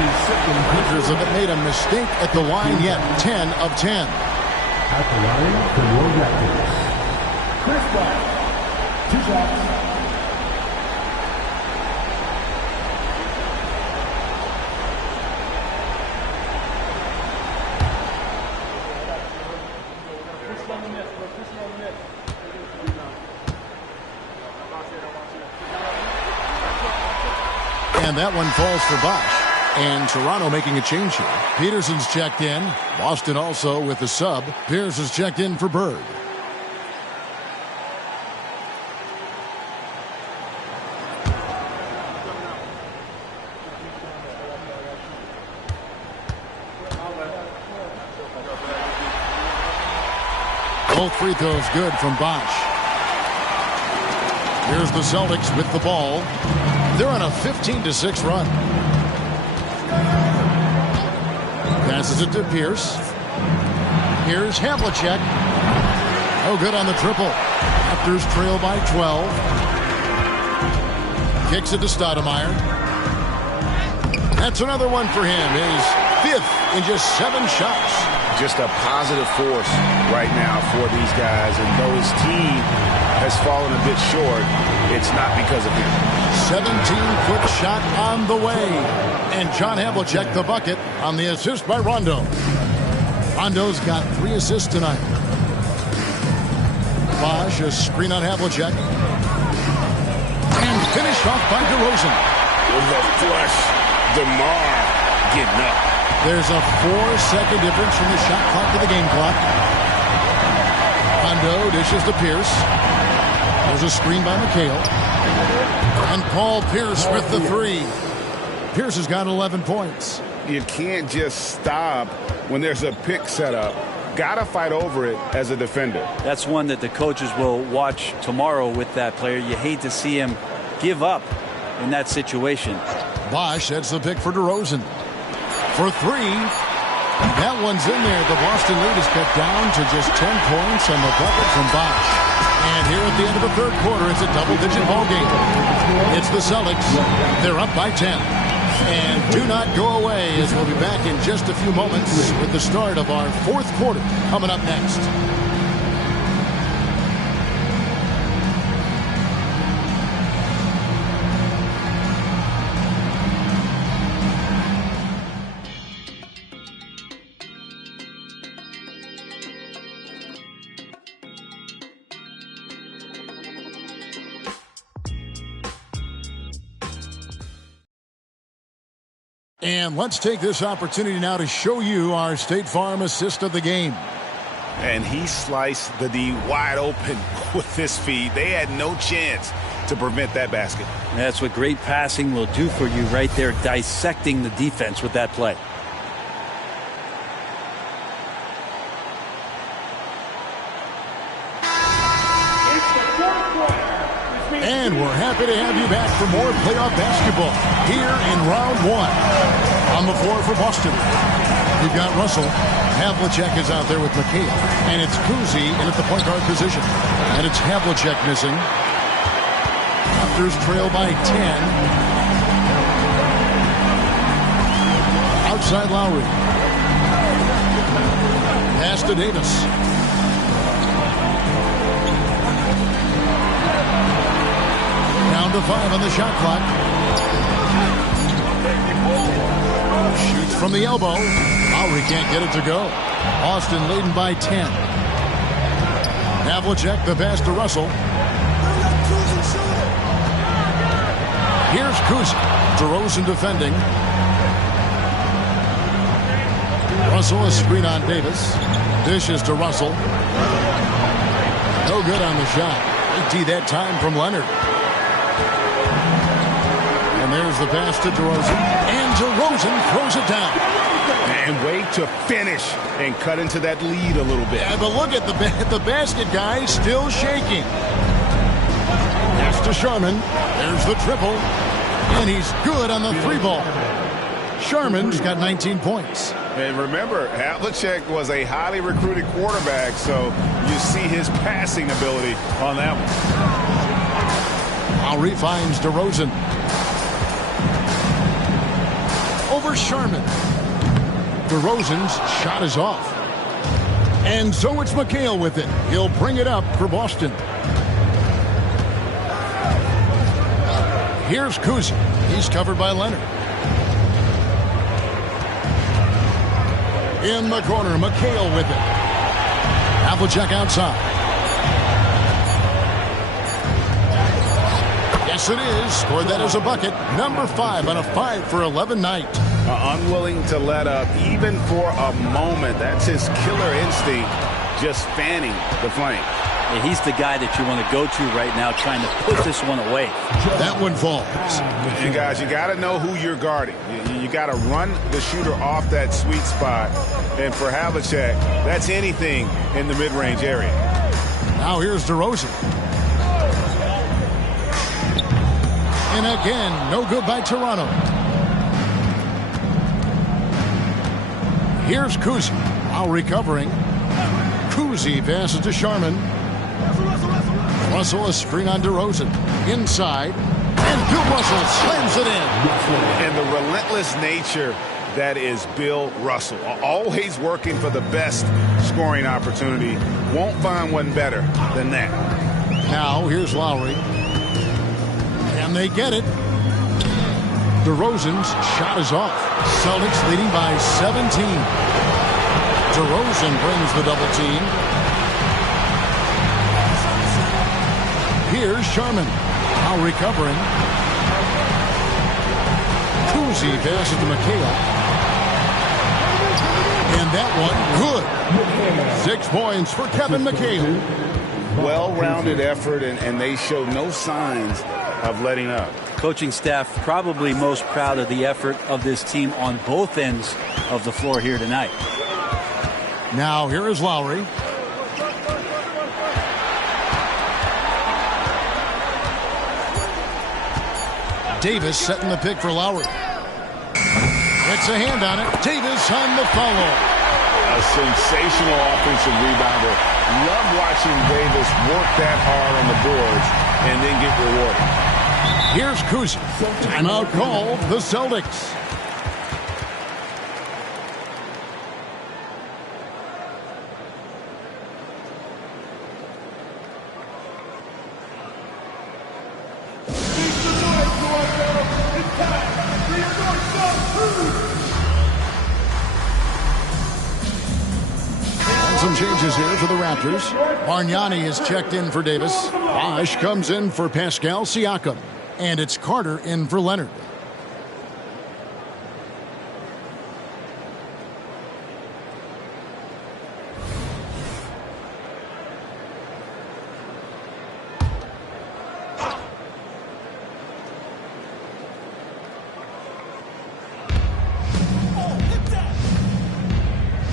Raptors haven't made a mistake at the line yet. 10 of 10. At the line for your Raptors, Chris Bosh, 2 shots. And that one falls for Bosch. And Toronto making a change here. Peterson's checked in. Boston also with the sub. Pierce is checked in for Bird. Both free throws good from Bosch. Here's the Celtics with the ball. They're on a 15-6 run. Passes it to Pierce. Here's Havlicek. No good on the triple. Raptors trail by 12. Kicks it to Stoudemire. That's another one for him. His 5th in just 7 shots. just a positive force right now for these guys. And though his team has fallen a bit short, it's not because of him. 17-foot shot on the way. And John Havlicek the bucket on the assist by Rondo. Rondo's got 3 assists tonight. Bosch, a screen on Havlicek. And finished off by DeRozan. With a flush, DeMar getting up. There's a 4-second difference from the shot clock to the game clock. Rondo dishes to Pierce. There's a screen by McHale. And Paul Pierce with the 3. Pierce has got 11 points. You can't just stop when there's a pick set up. Got to fight over it as a defender. That's one that the coaches will watch tomorrow with that player. You hate to see him give up in that situation. Bosch sets the pick for DeRozan. For 3. That one's in there. The Boston lead is cut down to just 10 points on the bucket from Bosch. And here at the end of the third quarter, it's a double-digit ball game. It's the Celtics. They're up by 10. And do not go away, as we'll be back in just a few moments with the start of our fourth quarter coming up next. And let's take this opportunity now to show you our State Farm assist of the game. And he sliced the D wide open with his feed. They had no chance to prevent that basket. That's what great passing will do for you right there, dissecting the defense with that play. And we're happy to have you back for more playoff basketball here in round 1. On the floor for Boston, we've got Russell. Havlicek is out there with McHale. And it's Kuzi in at the point guard position. And it's Havlicek missing. Raptors trail by 10. Outside Lowry. Pass to Davis. Down to 5 on the shot clock. Shoots from the elbow. Lowry can't get it to go. Boston leading by 10. Havlicek the pass to Russell. Here's Kuzi. DeRozan defending. Russell a screen on Davis. Dishes to Russell. No good on the shot. 18 that time from Leonard. And there's the pass to DeRozan. And DeRozan throws it down. And wait to finish and cut into that lead a little bit. Yeah, but look at the basket, guys, still shaking. Pass to Sharman. There's the triple. And he's good on the 3-ball. Sharman's got 19 points. And remember, Havlicek was a highly recruited quarterback, so you see his passing ability on that one. Lowry finds DeRozan. Over Sharman. DeRozan's shot is off. And so it's McHale with it. He'll bring it up for Boston. Here's Kuzi. He's covered by Leonard. In the corner, McHale with it. Havlicek outside. Yes, it is. Scored that as a bucket. Number 5 on a 5-for-11 night. Unwilling to let up even for a moment. That's his killer instinct, just fanning the flame. Yeah, he's the guy that you want to go to right now, trying to put this one away. That one falls. You guys, you got to know who you're guarding. You got to run the shooter off that sweet spot. And for Havlicek, that's anything in the mid-range area. Now here's DeRozan. And again, no good by Toronto. Here's Kuzi. Now recovering. Kuzi passes to Sharman. Russell a screen on DeRozan. Inside. And Bill Russell slams it in. And the relentless nature that is Bill Russell. Always working for the best scoring opportunity. Won't find one better than that. Now, here's Lowry. And they get it. DeRozan's shot is off. Celtics leading by 17. DeRozan brings the double team. Here's Sharman. Now recovering. Kuzi passes to McHale. And that one, good. 6 points for Kevin McHale. Well-rounded effort, and they show no signs of letting up. Coaching staff probably most proud of the effort of this team on both ends of the floor here tonight. Now here is Lowry. Davis setting the pick for Lowry. It's a hand on it. Davis on the follow. A sensational offensive rebounder. Love watching Davis work that hard on the boards and then get rewarded. Here's Kuzi. Timeout called the Celtics. Some changes here for the Raptors. Bargnani is checked in for Davis. Bosh comes in for Pascal Siakam. And it's Carter in for Leonard.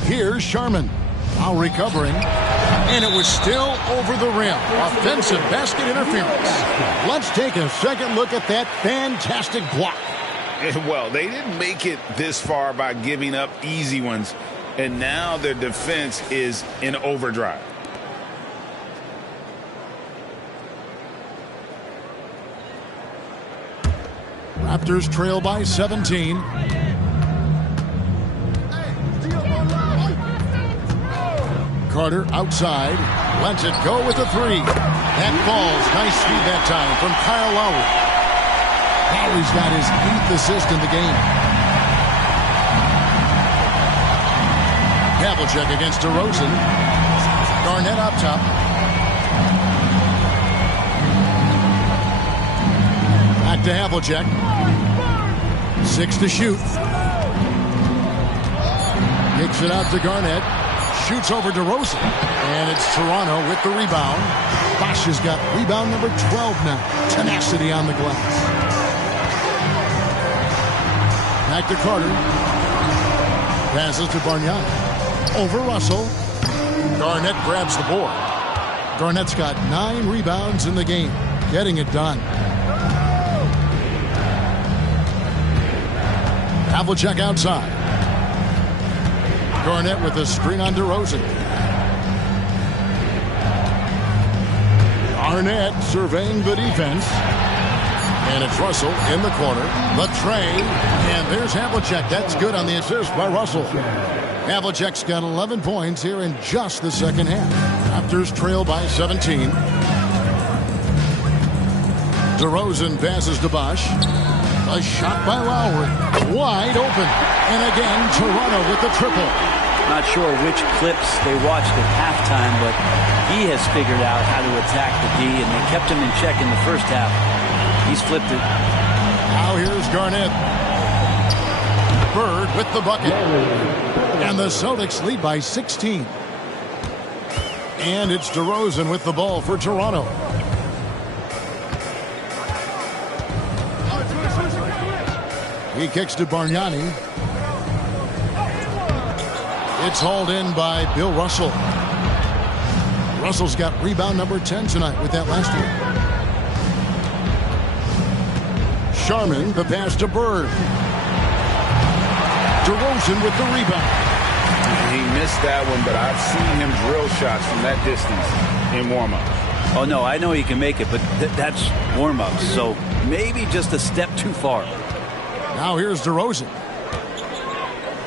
Here's Sharman. Now recovering. And it was still over the rim. Offensive basket interference. Let's take a second look at that fantastic block. Well, they didn't make it this far by giving up easy ones. And now their defense is in overdrive. Raptors trail by 17. Carter outside, lets it go with a 3. That falls. Nice speed that time from Kyle Lowry. Lowry's got his 8th assist in the game. Havlicek against DeRozan. Garnett up top. Back to Havlicek. 6 to shoot. Kicks it out to Garnett. Shoots over DeRozan. And it's Toronto with the rebound. Bosh has got rebound number 12 now. Tenacity on the glass. Back to Carter. Passes to Bargnani. Over Russell. Garnett grabs the board. Garnett's got 9 rebounds in the game. Getting it done. Havlicek outside. Garnett with a screen on DeRozan. Garnett surveying the defense. And it's Russell in the corner. The tray. And there's Havlicek. That's good on the assist by Russell. Havlicek's got 11 points here in just the second half. Raptors trail by 17. DeRozan passes to Bosh. A shot by Lowry. Wide open. And again, Toronto with the triple. Not sure which clips they watched at halftime, but he has figured out how to attack the D, and they kept him in check in the first half. He's flipped it. Now here's Garnett. Bird with the bucket. And the Celtics lead by 16. And it's DeRozan with the ball for Toronto. He kicks to Bargnani. It's hauled in by Bill Russell. Russell's got rebound number 10 tonight with that last one. Sharman, the pass to Bird. DeRozan with the rebound. He missed that one, but I've seen him drill shots from that distance in warm-up. Oh, no, I know he can make it, but that's warm-ups, so maybe just a step too far. Now here's DeRozan.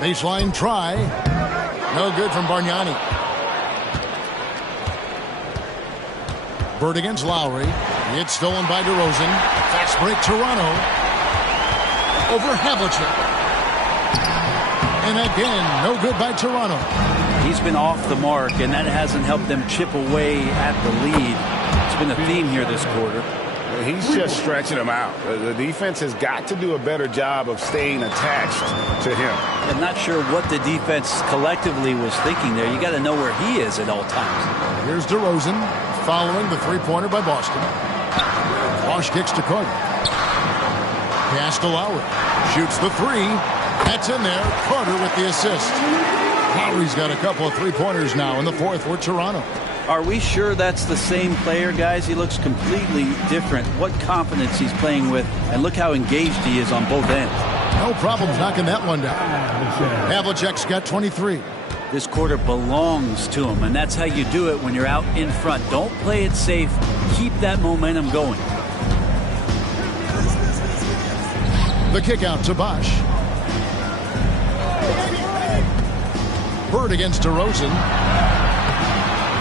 Baseline try. No good from Bargnani. Bird against Lowry. It's stolen by DeRozan. Fast break Toronto. Over Havlicek. And again, no good by Toronto. He's been off the mark, and that hasn't helped them chip away at the lead. It's been a theme here this quarter. He's just stretching them out. The defense has got to do a better job of staying attached to him. I'm not sure what the defense collectively was thinking there. You got to know where he is at all times. Here's DeRozan following the three-pointer by Boston. Bosch kicks to Carter. Pass to Lowry. Shoots the three. That's in there. Carter with the assist. Lowry's got a couple of three-pointers now in the fourth for Toronto. Are we sure that's the same player, guys? He looks completely different. What confidence he's playing with, and look how engaged he is on both ends. No problem knocking that one down. Havlicek's got 23. This quarter belongs to him, and that's how you do it when you're out in front. Don't play it safe. Keep that momentum going. The kick out to Bosch. Bird against DeRozan.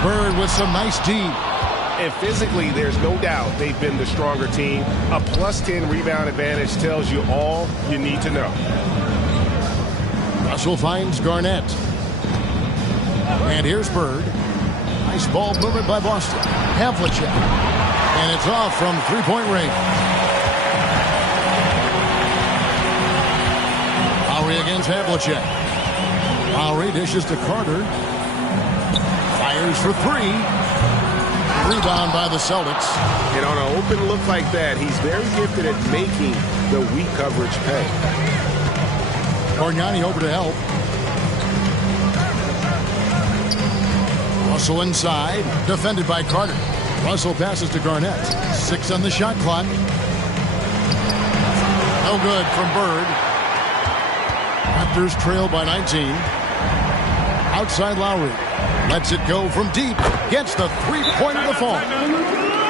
Bird with some nice D. And physically, there's no doubt they've been the stronger team. A +10 rebound advantage tells you all you need to know. Russell finds Garnett. And here's Bird. Nice ball movement by Boston. Havlicek. And it's off from three-point range. Lowry against Havlicek. Lowry dishes to Carter. Fires for three. Rebound by the Celtics. And on an open look like that, he's very gifted at making the weak coverage pay. Bargnani over to help. Russell inside. Defended by Carter. Russell passes to Garnett. 6 on the shot clock. No good from Bird. Raptors trail by 19. Outside Lowry. Lets it go from deep. Gets the three-pointer to fall.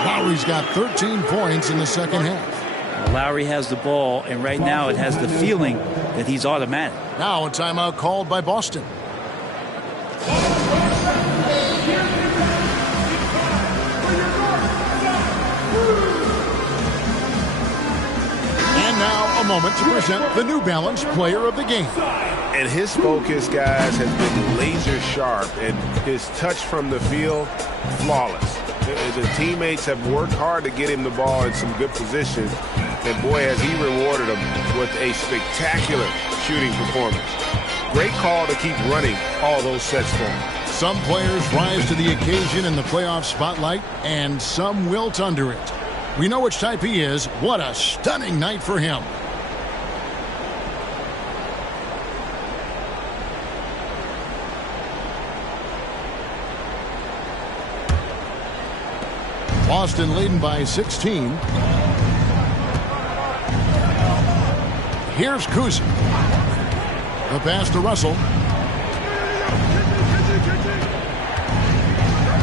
Lowry's got 13 points in the second half. Lowry has the ball, and right now it has the feeling that he's automatic. Now a timeout called by Boston. And now a moment to present the New Balance Player of the Game. And his focus, guys, has been laser sharp, and his touch from the field, flawless. The teammates have worked hard to get him the ball in some good position, and boy, has he rewarded them with a spectacular shooting performance. Great call to keep running all those sets for him. Some players rise to the occasion in the playoff spotlight, and some wilt under it. We know which type he is. What a stunning night for him. Boston leading by 16. Here's Kuzma. The pass to Russell.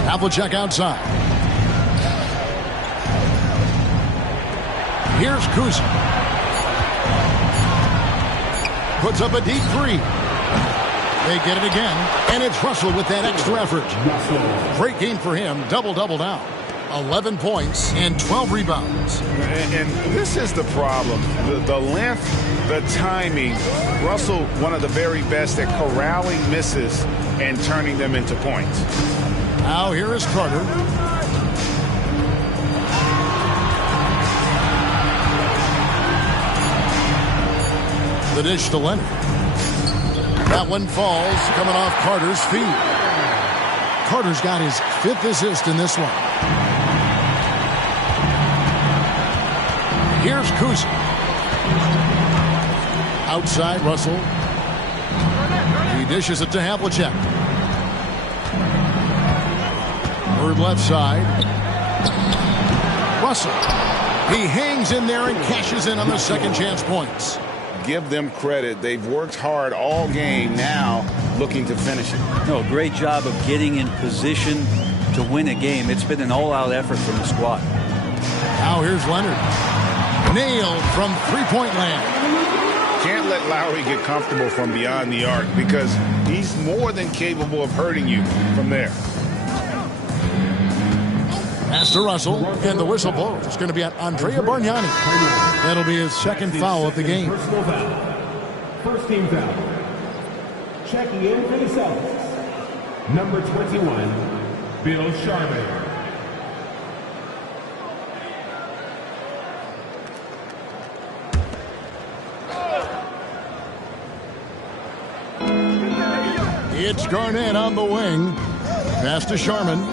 Havlicek outside. Here's Kuzma. Puts up a deep three. They get it again, and it's Russell with that extra effort. Great game for him. Double-double now. 11 points and 12 rebounds. And this is the problem. The length, the timing. Russell, one of the very best at corralling misses and turning them into points. Now here is Carter. The dish to Leonard. That one falls, coming off Carter's feet. Carter's got his 5th assist in this one. Here's Kuzma. Outside Russell. He dishes it to Havlicek. Bird left side. Russell. He hangs in there and cashes in on the second chance points. Give them credit. They've worked hard all game, now looking to finish it. No, great job of getting in position to win a game. It's been an all-out effort from the squad. Now here's Leonard. Nailed from three-point land. Can't let Lowry get comfortable from beyond the arc because he's more than capable of hurting you from there. Pass to Russell, and the whistle blows. It's going to be at Andrea Bargnani. That'll be his second foul of the game. Personal foul. First team foul. Checking in for the Celtics. Number 21, Bill Sharman. It's Garnett on the wing. Pass to Sharman.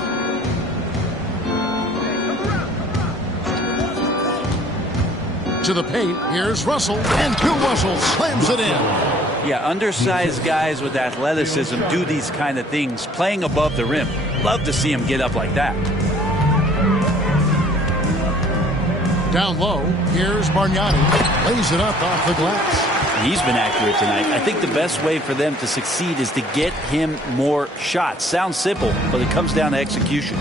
To the paint. Here's Russell. And Bill Russell slams it in. Yeah, undersized guys with athleticism do these kind of things, playing above the rim. Love to see him get up like that. Down low. Here's Bargnani. Lays it up off the glass. He's been accurate tonight. I think the best way for them to succeed is to get him more shots. Sounds simple, but it comes down to execution.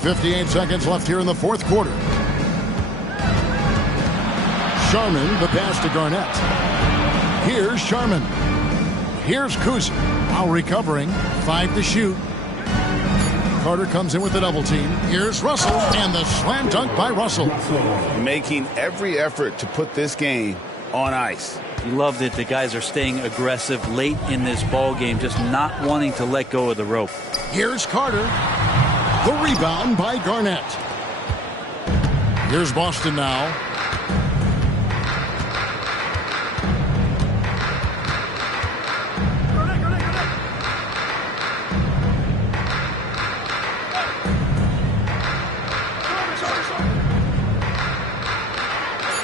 58 seconds left here in the fourth quarter. Sharman, the pass to Garnett. Here's Sharman. Here's Kuzi. Now recovering. 5 to shoot. Carter comes in with the double team. Here's Russell, and the slam dunk by Russell. Making every effort to put this game on ice. You love that the guys are staying aggressive late in this ball game, just not wanting to let go of the rope. Here's Carter. The rebound by Garnett. Here's Boston now.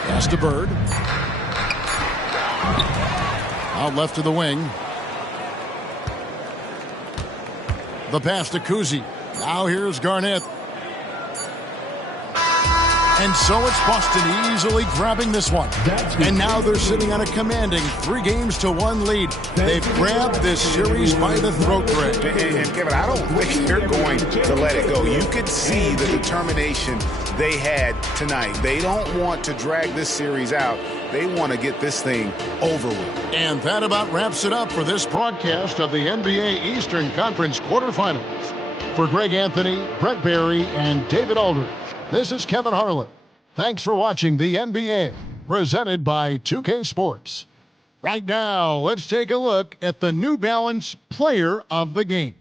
Pass to Bird. Out left to the wing. The pass to Kuzi. Now here's Garnett. And so it's Boston easily grabbing this one. And now they're sitting on a commanding 3-1 lead. They've grabbed this series by the throat, Greg. And Kevin, I don't think they're going to let it go. You could see the determination they had tonight. They don't want to drag this series out. They want to get this thing over with. And that about wraps it up for this broadcast of the NBA Eastern Conference quarterfinals. For Greg Anthony, Brett Barry, and David Aldridge, this is Kevin Harlan. Thanks for watching the NBA, presented by 2K Sports. Right now, let's take a look at the New Balance Player of the Game.